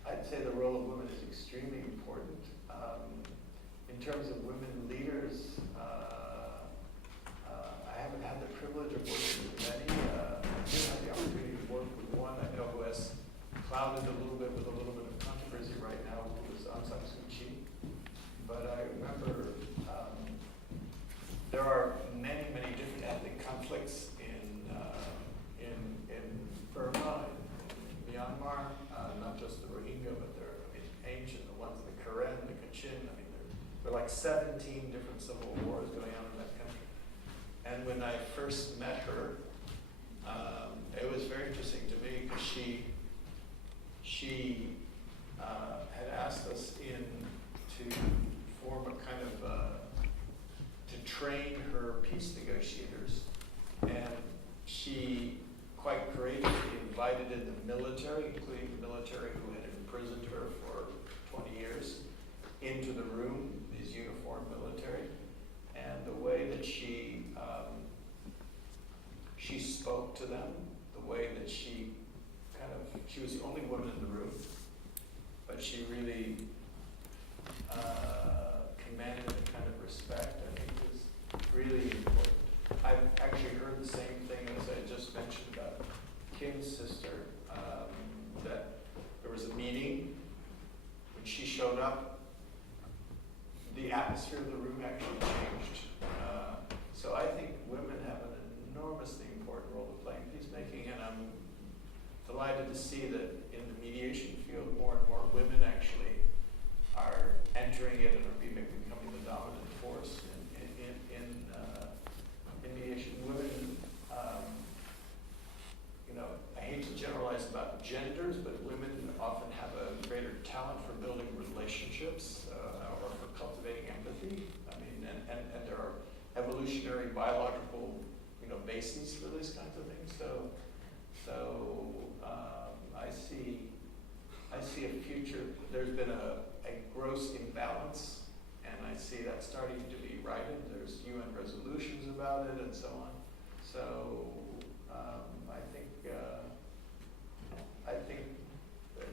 I'd say the role of women is extremely important. In terms of women leaders, I haven't had the privilege of working with many. I did have the opportunity to work with one I know who has clouded a little bit with a little bit of controversy right now, who is Aung San Suu Kyi. But I remember there are many, many different ethnic conflicts in Burma, in Myanmar, not just the Rohingya, but they're ancient, the ones, the Karen, the Kachin. There are like 17 different civil wars going on in that country. And when I first met her, it was very interesting to me because she had asked us in to form a kind of, to train her peace negotiators. And she quite courageously invited in the military, including the military who had imprisoned her for 20 years, into the room, these uniformed military. And the way that she spoke to them, the way that she was the only woman in the room, but she really commanded a kind of respect, I think was really important. I've actually heard the same thing as I just mentioned about Kim's sister, that there was a meeting, when she showed up, the atmosphere of the room actually changed. So I think women have an enormously important role to play in peacemaking, and I'm delighted to see that in the mediation field, more and more women actually are entering it and are becoming the dominant force in mediation. Women, I hate to generalize about genders, but women often have a greater talent for building relationships or for cultivating empathy. I mean, and there are evolutionary biological bases for these kinds of things. So I see a future. There's been a gross imbalance, and I see that starting to be righted. There's UN resolutions about it, and so on. So I think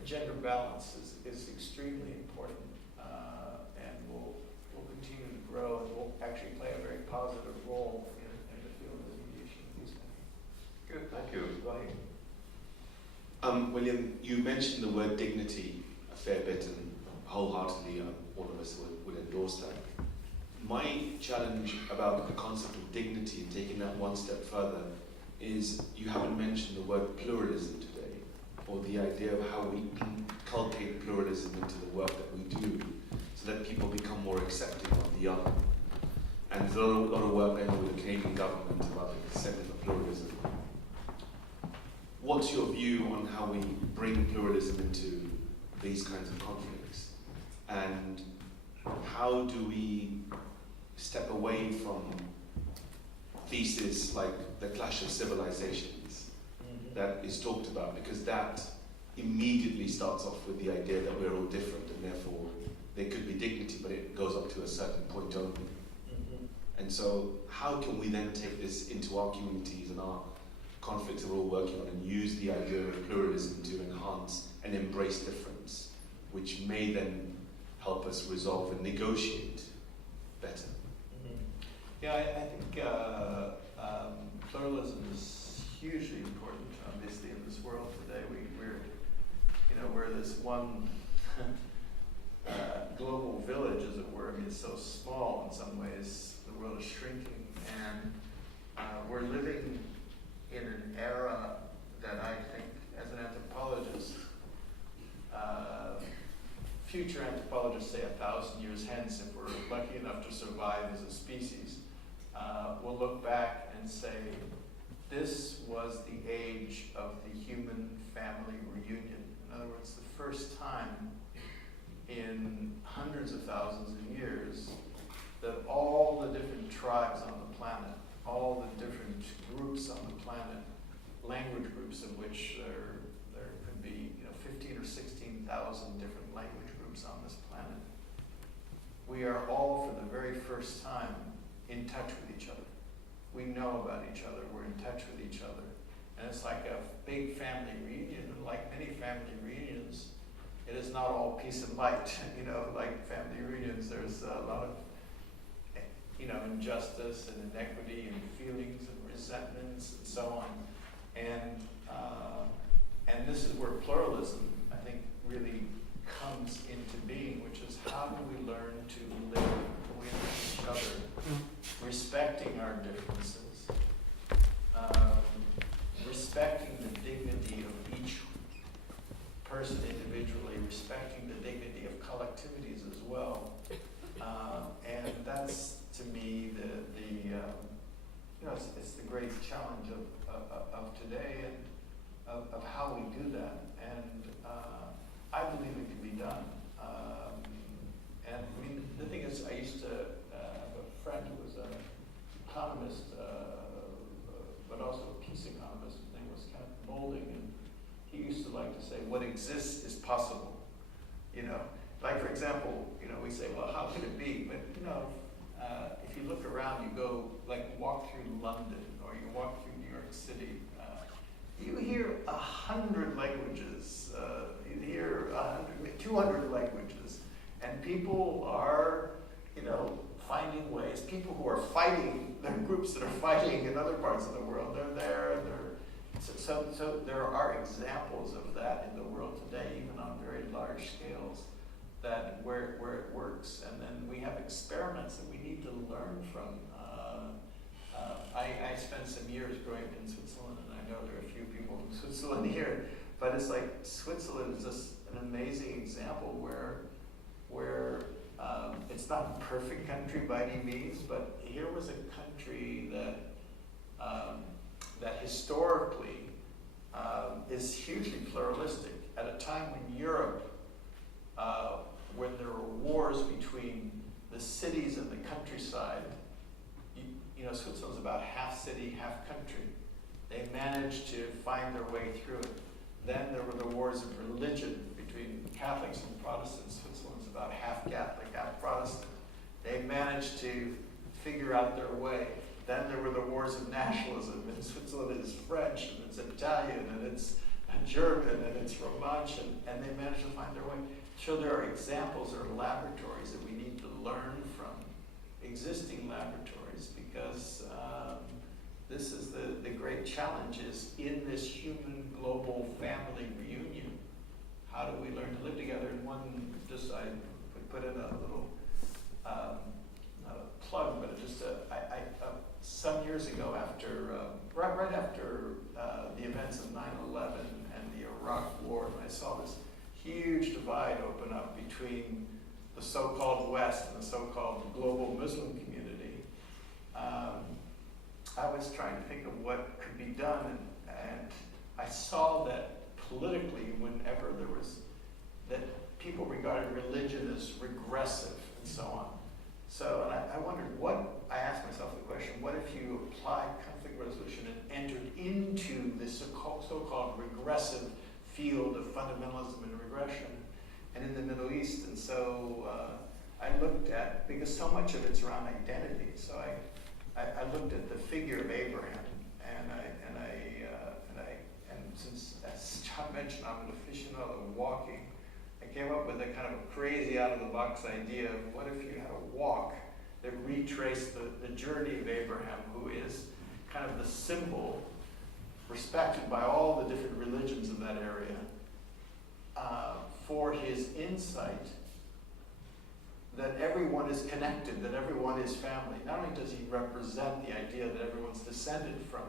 gender balance is extremely important, and will continue to grow, and will actually play a very positive role in the field of mediation and peacemaking. Good, thank you. Right. William, you mentioned the word dignity a fair bit, and wholeheartedly all of us would endorse that. My challenge about the concept of dignity and taking that one step further is you haven't mentioned the word pluralism today, or the idea of how we inculcate pluralism into the work that we do so that people become more accepting of the other. And there's a lot of work going on with the Canadian government about the concept of pluralism. What's your view on how we bring pluralism into these kinds of conflicts? And how do we step away from theses like the clash of civilizations that is talked about? Because that immediately starts off with the idea that we're all different, and therefore there could be dignity, but it goes up to a certain point only. And so how can we then take this into our communities and our conflicts that we're all working on, and use the idea of pluralism to enhance and embrace difference, which may then help us resolve and negotiate better? Yeah, I think pluralism is hugely important, obviously, in this world today. We're this one global village, as it were. I mean, it's so small in some ways. The world is shrinking, and we're living in an era that I think, as an anthropologist, future anthropologists say 1,000 years hence, if we're lucky enough to survive as a species, we'll look back and say, this was the age of the human family reunion. In other words, the first time in hundreds of thousands of years that all the different tribes on the planet, all the different groups on the planet, language groups of which there could be 15 or 16,000 different language groups on this planet, we are all for the very first time in touch with each other. We know about each other, we're in touch with each other. And it's like a big family reunion, and like many family reunions, it is not all peace and light. Like family reunions, there's a lot of injustice and inequity and feelings and resentments and so on. And this is where pluralism, I think, really comes into being, which is how do we learn to live with each other, respecting our differences, respecting the dignity of each person individually, respecting the dignity of collectivities as well. And that's, to me, it's the great challenge of today, and of how we do that. And done. And I mean, the thing is, I used to have a friend who was an economist, but also a peace economist. His name was Kenneth Molding, and he used to like to say, what exists is possible. You know, like for example, you know, we say, well, how could it be? But you know, if you look around, you go like walk through London or you walk through New York City, you hear 100 languages, you hear 200 languages, and people are, you know, finding ways. People who are fighting, there are groups that are fighting in other parts of the world. They're there. So there are examples of that in the world today, even on very large scales, that where it works. And then we have experiments that we need to learn from. I spent some years growing up in Switzerland, and I know there are a few people from Switzerland here, but it's like Switzerland is just an amazing example where it's not a perfect country by any means, but here was a country that historically is hugely pluralistic at a time when Europe, when there were wars between the cities and the countryside. You know, Switzerland's about half city, half country. They managed to find their way through it. Then there were the wars of religion between Catholics and Protestants. Switzerland's about half Catholic, half Protestant. They managed to figure out their way. Then there were the wars of nationalism. In Switzerland it's French, and it's Italian, and it's German, and it's Romansh, and they managed to find their way. So there are examples, there are laboratories that we need to learn from, existing laboratories, because this is the great challenge is in this human global family reunion. How do we learn to live together? And one, just I put in a little, not a plug, but just some years ago, after right after the events of 9/11 and the Iraq War, I saw this huge divide open up between the so-called West and the so-called global Muslim community. I was trying to think of what could be done, and I saw that politically, whenever there was, that people regarded religion as regressive and so on. So I wondered I asked myself the question, what if you applied conflict resolution and entered into this so-called regressive field of fundamentalism and regression, and in the Middle East? And so I looked at, because so much of it's around identity, so I looked at the figure of Abraham, and since, as John mentioned, I'm an aficionado of walking, I came up with a kind of a crazy out-of-the-box idea of what if you had a walk that retraced the journey of Abraham, who is kind of the symbol, respected by all the different religions in that area, for his insight that everyone is connected, that everyone is family. Not only does he represent the idea that everyone's descended from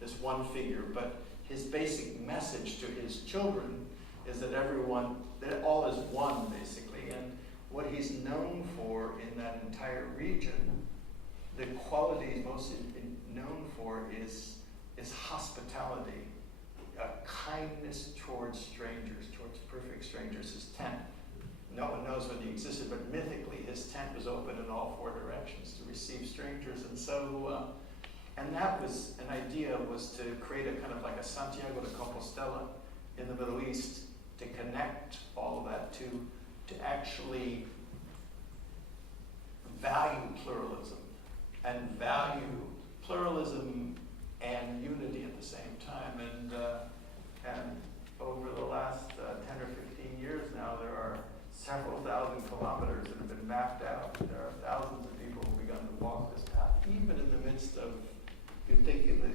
this one figure, but his basic message to his children is that that all is one, basically. And what he's known for in that entire region, the quality he's most known for is hospitality, kindness towards strangers, towards perfect strangers. His tent, no one knows whether he existed, but mythically his tent was open in all four directions to receive strangers. And so, and that was an idea, was to create a kind of like a Santiago de Compostela in the Middle East, to connect all of that, to actually value pluralism and unity at the same time. And over the last 10 or 15 years now, there are several thousand kilometers that have been mapped out. There are thousands of people who have begun to walk this path, even in the midst of, you'd think in the,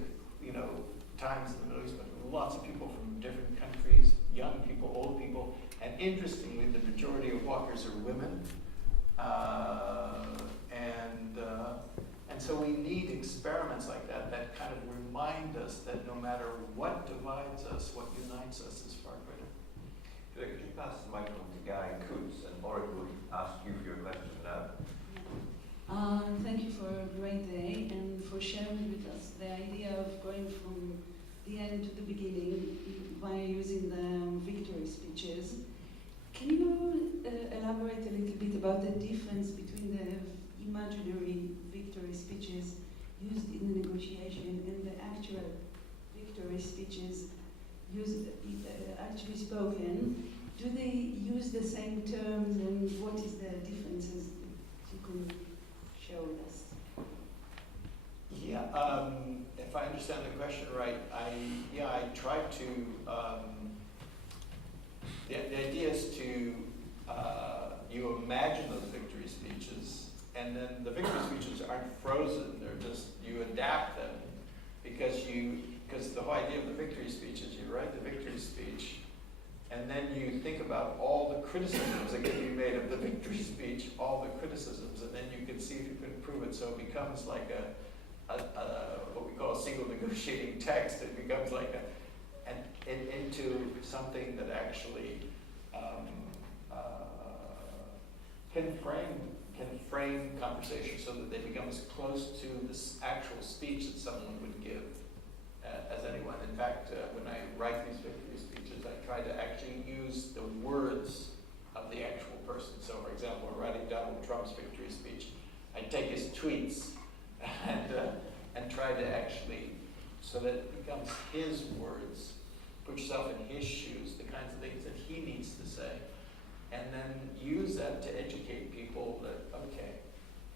times in the Middle East, but lots of people from different countries, young people, old people, and interestingly, the majority of walkers are women. And so we need experiments like that kind of remind us that no matter what divides us, what unites us is far greater. Could you pass the microphone to Guy Coots, and Laura will ask you for your question now. Thank you for a great day and for sharing with us the idea of going from the end to the beginning by using the victory speeches. Can you about the difference between the imaginary victory speeches used in the negotiation and the actual victory speeches used, actually spoken. Do they use the same terms, and what is the differences that you can share with us? Yeah, if I understand the question right, I try to, the idea is to, you imagine those victory speeches, and then the victory speeches aren't frozen, they're just, you adapt them, because the whole idea of the victory speech is you write the victory speech, and then you think about all the criticisms that can be made of the victory speech, all the criticisms, and then you can see if you can improve it, so it becomes like what we call a single negotiating text. It becomes like into something that actually can frame conversation so that they become as close to this actual speech that someone would give as anyone. In fact, when I write these victory speeches, I try to actually use the words of the actual person. So, for example, in writing Donald Trump's victory speech, I take his tweets and try to actually, so that it becomes his words, put yourself in his shoes, the kinds of things that he needs to say, and then use that to educate people that, okay,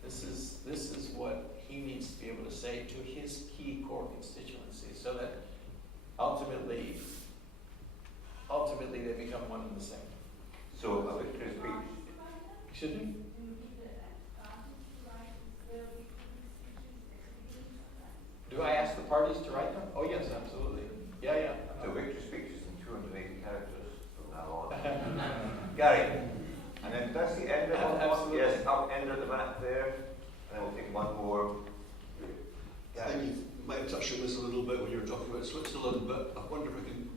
this is what he needs to be able to say to his key core constituency, so that ultimately they become one and the same. So a victory speech. Excuse me? Do I ask the parties to write them? Oh yes, absolutely. Yeah. So victory speech is in 280 characters from now on. Gary, and then that's the end of one. Absolutely. Yes, up end of the back there, and then we'll take one more. I think you might have touched on this a little bit when you were talking about Switzerland, but I wonder if we can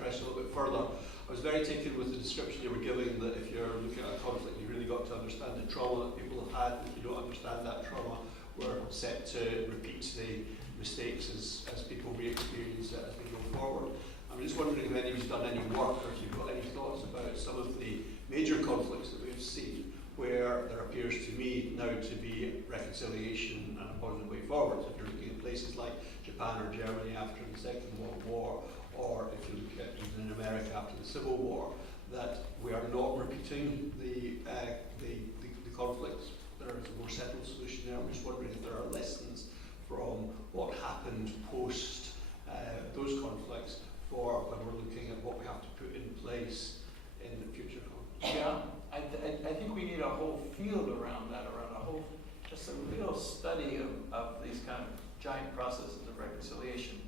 press a little bit further. I was very taken with the description you were giving, that if you're looking at a conflict, you really got to understand the trauma that people have had. If you don't understand that trauma, we're set to repeat the mistakes as people re-experience it as we go forward. I'm just wondering if anybody's done any work, or if you've got any thoughts about some of the major conflicts that we've seen, where there appears to me now to be reconciliation and a positive way forward. So if you're looking at places like Japan or Germany after the Second World War, or if you look at even in America after the Civil War, that we are not repeating the conflicts. There is a more settled solution there. I'm just wondering if there are lessons from what happened post those conflicts for when we're looking at what we have to put in place in the future conflicts. Yeah, I think we need a whole field around that, just a real study of these kind of giant processes of reconciliation.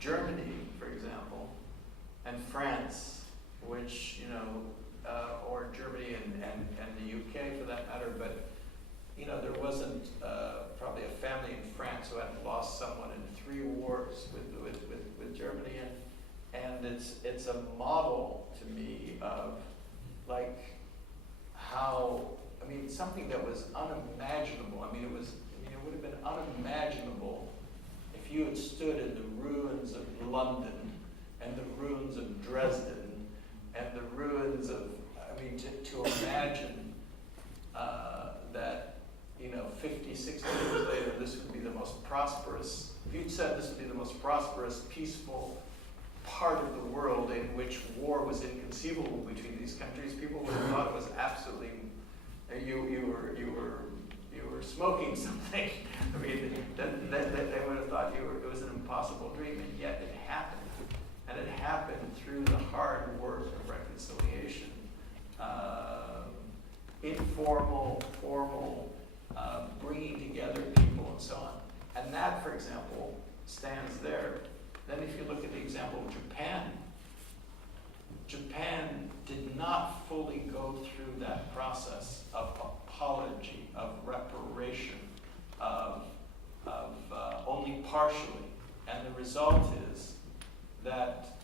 Germany, for example, and France, which, or Germany and the UK for that matter, but there wasn't probably a family in France who hadn't lost someone in 3 wars with Germany, and it's a model to me of like how, something that was unimaginable. It would have been unimaginable if you had stood in the ruins of London and the ruins of Dresden and the ruins of, to imagine that 50, 60 years later, this would be the most prosperous, if you'd said this would be the most prosperous, peaceful part of the world in which war was inconceivable between these countries, people would have thought it was absolutely, you were smoking something. They would have thought it was an impossible dream, and yet it happened. And it happened through the hard work of reconciliation. Informal, formal, bringing together people and so on. And that, for example, stands there. Then if you look at the example of Japan did not fully go through that process of apology, of reparation, of only partially. And the result is that,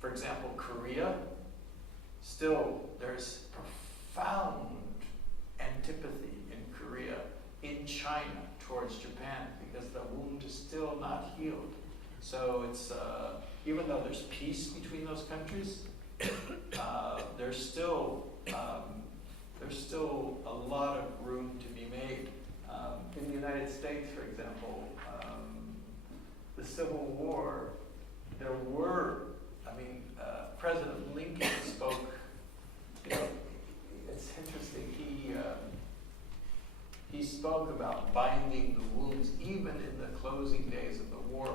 for example, Korea, still there's profound antipathy in Korea, in China, towards Japan, because the wound is still not healed. So it's, even though there's peace between those countries, there's still there's still a lot of room to be made. In the United States, for example, the Civil War, there were, President Lincoln spoke, it's interesting, he spoke about binding the wounds even in the closing days of the war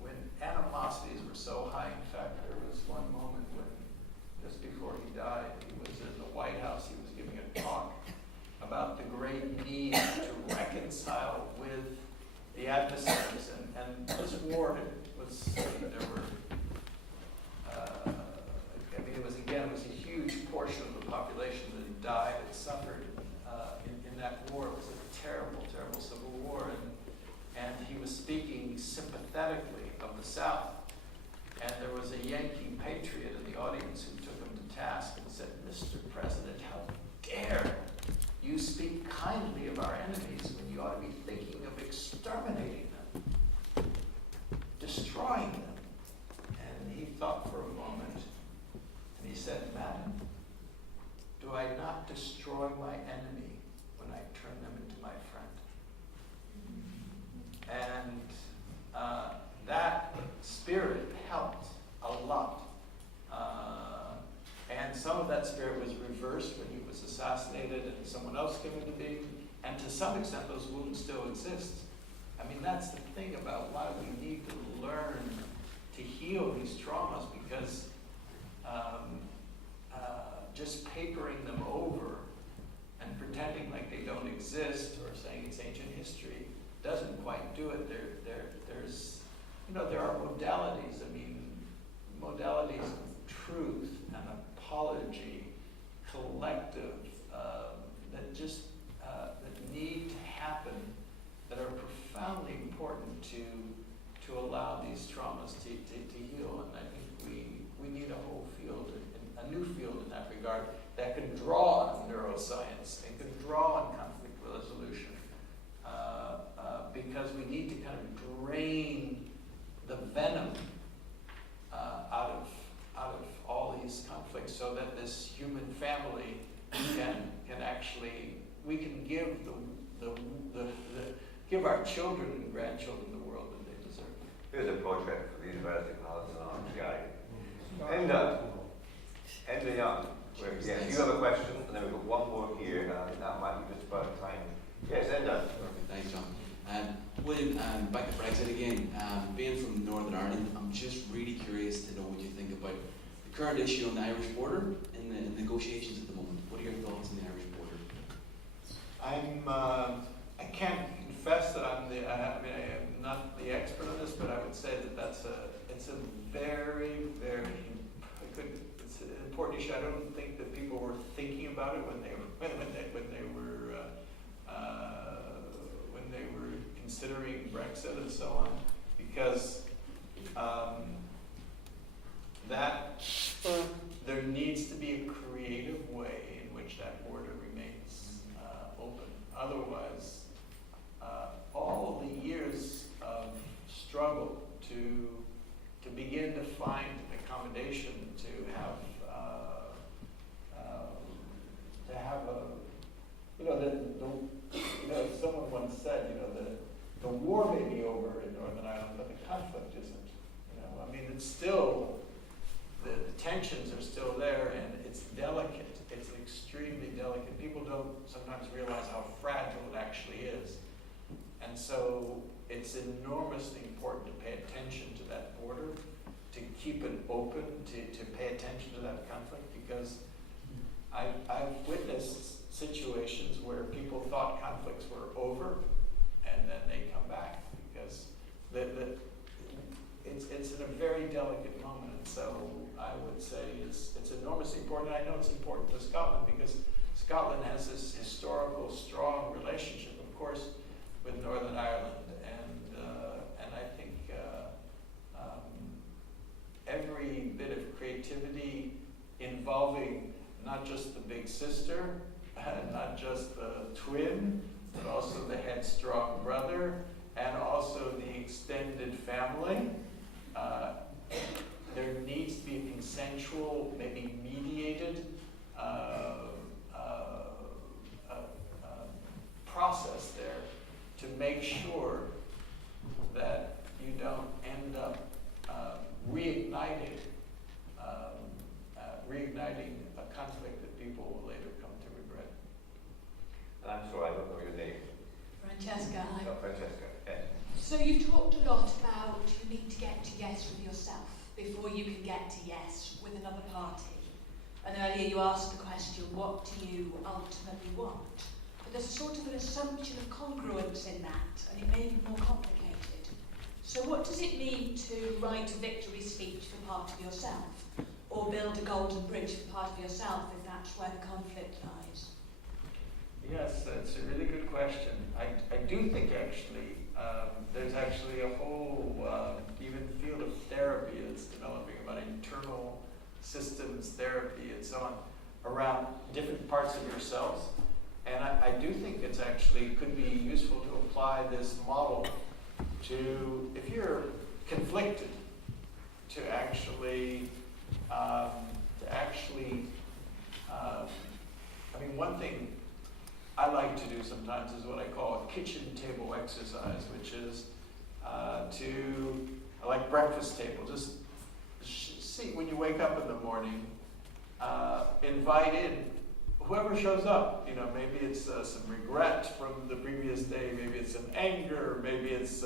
when animosities were so high. In fact, there was one moment when, just before he died, he was in the White House, he was giving a talk about the great need to reconcile with the adversaries. And this war was, there were, it was a huge portion of the population that died and suffered in that war. It was a terrible, terrible civil war. And he was speaking sympathetically of the South. And there was a Yankee patriot in the audience who took him to task and said, "Mr. President, how dare you speak kindly of our enemies when you ought to be thinking of exterminating them, destroying them?" And he thought for a moment, and he said, "Madam, do I not destroy my enemy when I turn them into my friend?" And that spirit helped a lot. And some of that spirit was reversed when he was assassinated and someone else came into being. And to some extent, those wounds still exist. That's the thing about why we need to learn to heal these traumas, because just papering them over and pretending like they don't exist or saying it's ancient history doesn't quite do it. There are modalities. Modalities of truth and apology, collective, that need to happen, that are profoundly important to allow these traumas to heal. And I think we need a whole field, a new field in that regard, that can draw on neuroscience and can draw on conflict resolution, because we need to kind of drain the venom out of all these conflicts, so that this human family can actually, we can give give our children and grandchildren the world that they deserve. Here's a project for the University of Palestine Enda Young. Yes, you have a question, and then we've got one more here, and that might be just about time. Yes, Enda. Perfect, thanks, John. William, back to Brexit again. Being from Northern Ireland, I'm just really curious to know what you think about the current issue on the Irish border in the negotiations at the moment. What are your thoughts on the Irish border? I can't confess that I am not the expert on this, but I would say that it's a very, very it's an important issue. I don't think that people were thinking about it when they were considering Brexit and so on, because that there needs to be a creative way in which that border remains open. Otherwise, all the years of struggle to begin to find an accommodation, to have someone once said, the war may be over in Northern Ireland, but the conflict isn't. It's still, the tensions are still there, and it's delicate. It's extremely delicate. People don't sometimes realize how fragile it actually is. And so it's enormously important to pay attention to that border, to keep it open, to pay attention to that conflict, because I've witnessed situations where people thought conflicts were over, and then they come back, because it's in a very delicate moment. And so I would say it's enormously important. I know it's important to Scotland, because Scotland has this historical, strong relationship, of course, with Northern Ireland, and I think every bit of creativity involving not just the big sister, not just the twin, but also the headstrong brother, and also the extended family. There needs to be a consensual, maybe mediated So you've talked a lot about you need to get to yes with yourself before you can get to yes with another party. And earlier you asked the question, what do you ultimately want? But there's a sort of an assumption of congruence in that, and it may be more complicated. So what does it mean to write a victory speech for part of yourself, or build a golden bridge for part of yourself if that's where the conflict lies? Yes, that's a really good question. I do think actually there's actually a whole even field of therapy that's developing about internal systems therapy and so on around different parts of yourselves. And I do think it's actually could be useful to apply this model to, if you're conflicted, to actually, I mean, one thing I like to do sometimes is what I call a kitchen table exercise, which is I like breakfast table. Just see when you wake up in the morning, invite in whoever shows up. You know, maybe it's some regret from the previous day, maybe it's some anger, maybe it's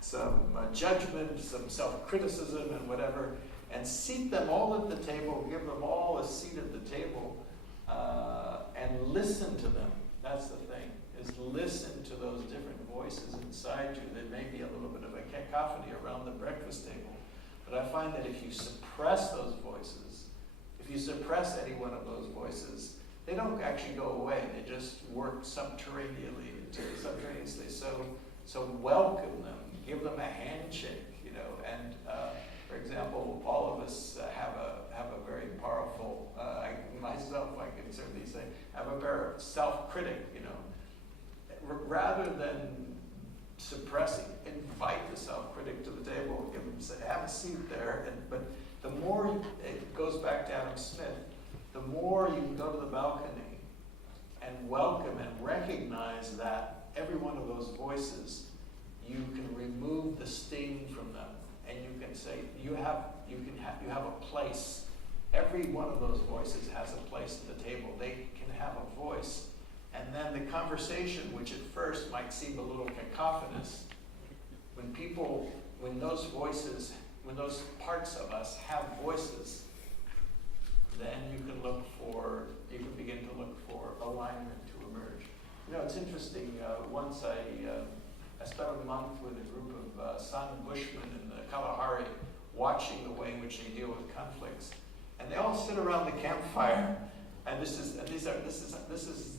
some judgment, some self-criticism and whatever, and seat them all at the table, give them all a seat at the table, and listen to them. That's the thing, is listen to those different voices inside you. There may be a little bit of a cacophony around the breakfast table, but I find that if you suppress those voices, if you suppress any one of those voices, they don't actually go away. They just work subterraneously. So welcome them, give them a handshake, you know. And for example, all of us have a very powerful. Myself, I can certainly say, have a very self-critic, you know. Rather than suppressing, invite the self-critic to the table, give them, say, have a seat there. But the more it goes back to Adam Smith, the more you can go to the balcony and welcome and recognize that every one of those voices, you can remove the sting from them, and you can say you have a place. Every one of those voices has a place at the table. They can have a voice. And then the conversation, which at first might seem a little cacophonous, when those voices, when those parts of us have voices, then you can begin to look for alignment to emerge. You know, it's interesting, once I spent a month with a group of San Bushmen in the Kalahari, watching the way in which they deal with conflicts. And they all sit around the campfire, and this is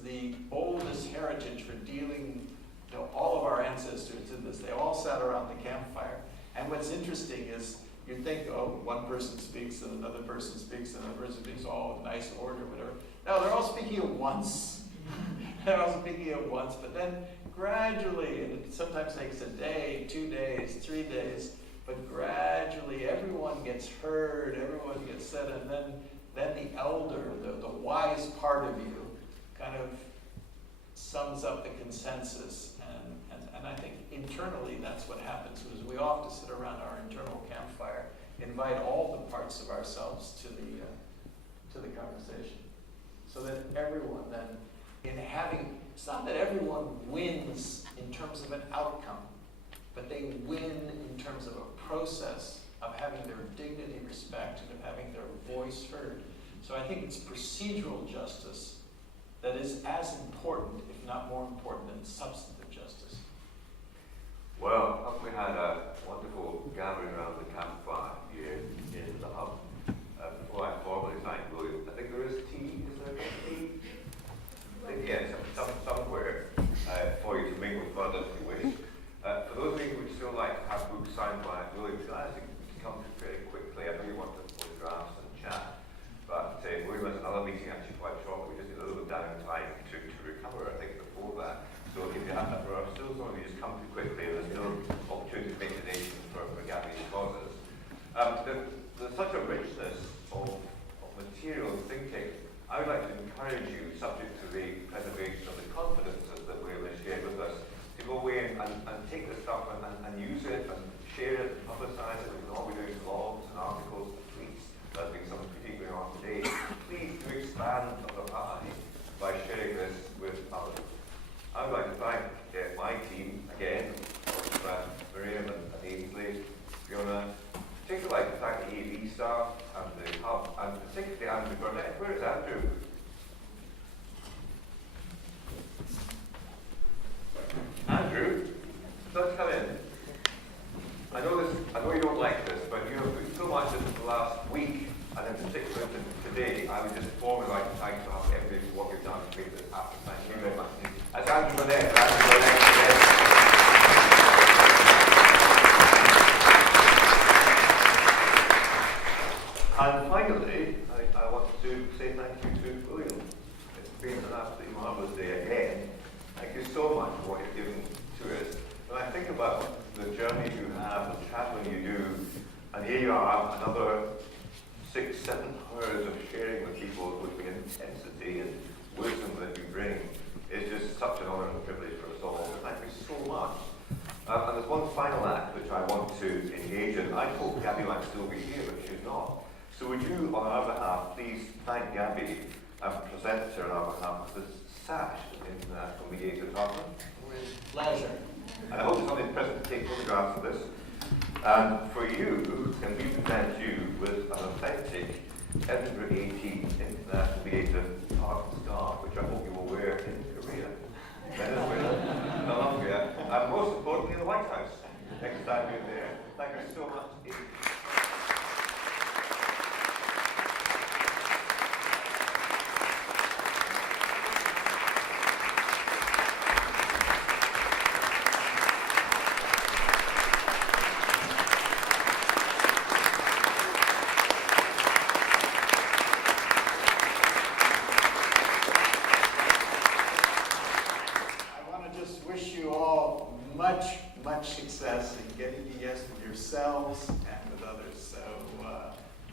the oldest heritage for dealing. You know, all of our ancestors did this. They all sat around the campfire. And what's interesting is you think, oh, one person speaks and another person speaks and another person speaks, all in nice order, whatever. No, they're all speaking at once. They're all speaking at once, but then gradually, and it sometimes takes a day, 2 days, 3 days. But gradually, everyone gets heard, everyone gets said, and then the elder, the wise part of you, kind of sums up the consensus. And I think internally, that's what happens, is we all have to sit around our internal campfire, invite all the parts of ourselves to the conversation, so that everyone then, it's not that everyone wins in terms of an outcome, but they win in terms of a process of having their dignity respected, of having their voice heard. So I think it's procedural justice that is as important, if not more important, than substantive justice. Well, we had a wonderful gathering around the campfire here in the hub. Before I formally thank William, I think there is tea. Is there tea? Yes, somewhere for you to mingle further if you wish. For those of you who would still like to have books signed by William, can I ask you to come to very quickly? I know you want to photographs and chat, but William has another meeting actually quite shortly. We just need a little downtime to recover, I think, before that. So if you have that, there are still some of you just come too quickly, there's still opportunity to make donations for Gabby's causes. There's such a richness of material thinking. I would like to encourage you, subject to the preservation of the confidences that William has shared with us, to go away and take this stuff and use it and share it and publicize it. We can all be doing blogs and articles and tweets. There's been some tweeting going on today. Please do expand the eye by sharing this with others. I would like to thank my team again, of Maria Annette. Thank you, Annette. And finally, I want to say thank you to William. It's been an absolutely marvellous day again. Thank you so much for what you've given to us. When I think about the journey you have, the travelling you do, and here you are, another 6-7 hours of sharing with people with the intensity and wisdom that you bring, is just such an honour and a privilege for us all. So thank you so much. And there's one final act which I want to engage in. I hope Gabby might still be here, but she's not. So would you, on our behalf, please thank Gabby and present her on our behalf with this sash of the International Mediator Department. With pleasure. And I hope somebody present to take photographs of this. And for you, can we present you with an authentic Edinburgh 18 International Mediator Art scarf, which I hope you will wear in Korea, Venezuela, Colombia, and most importantly in the White House next time you're there. Thank you so much. Much success in getting to yes with yourselves and with others. So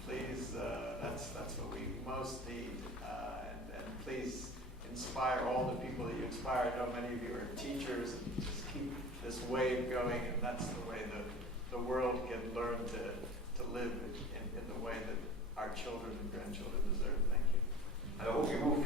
please, that's what we most need. And please inspire all the people that you inspire. I know many of you are teachers, and just keep this wave going. And that's the way the world can learn to live in the way that our children and grandchildren deserve. Thank you. And I hope you will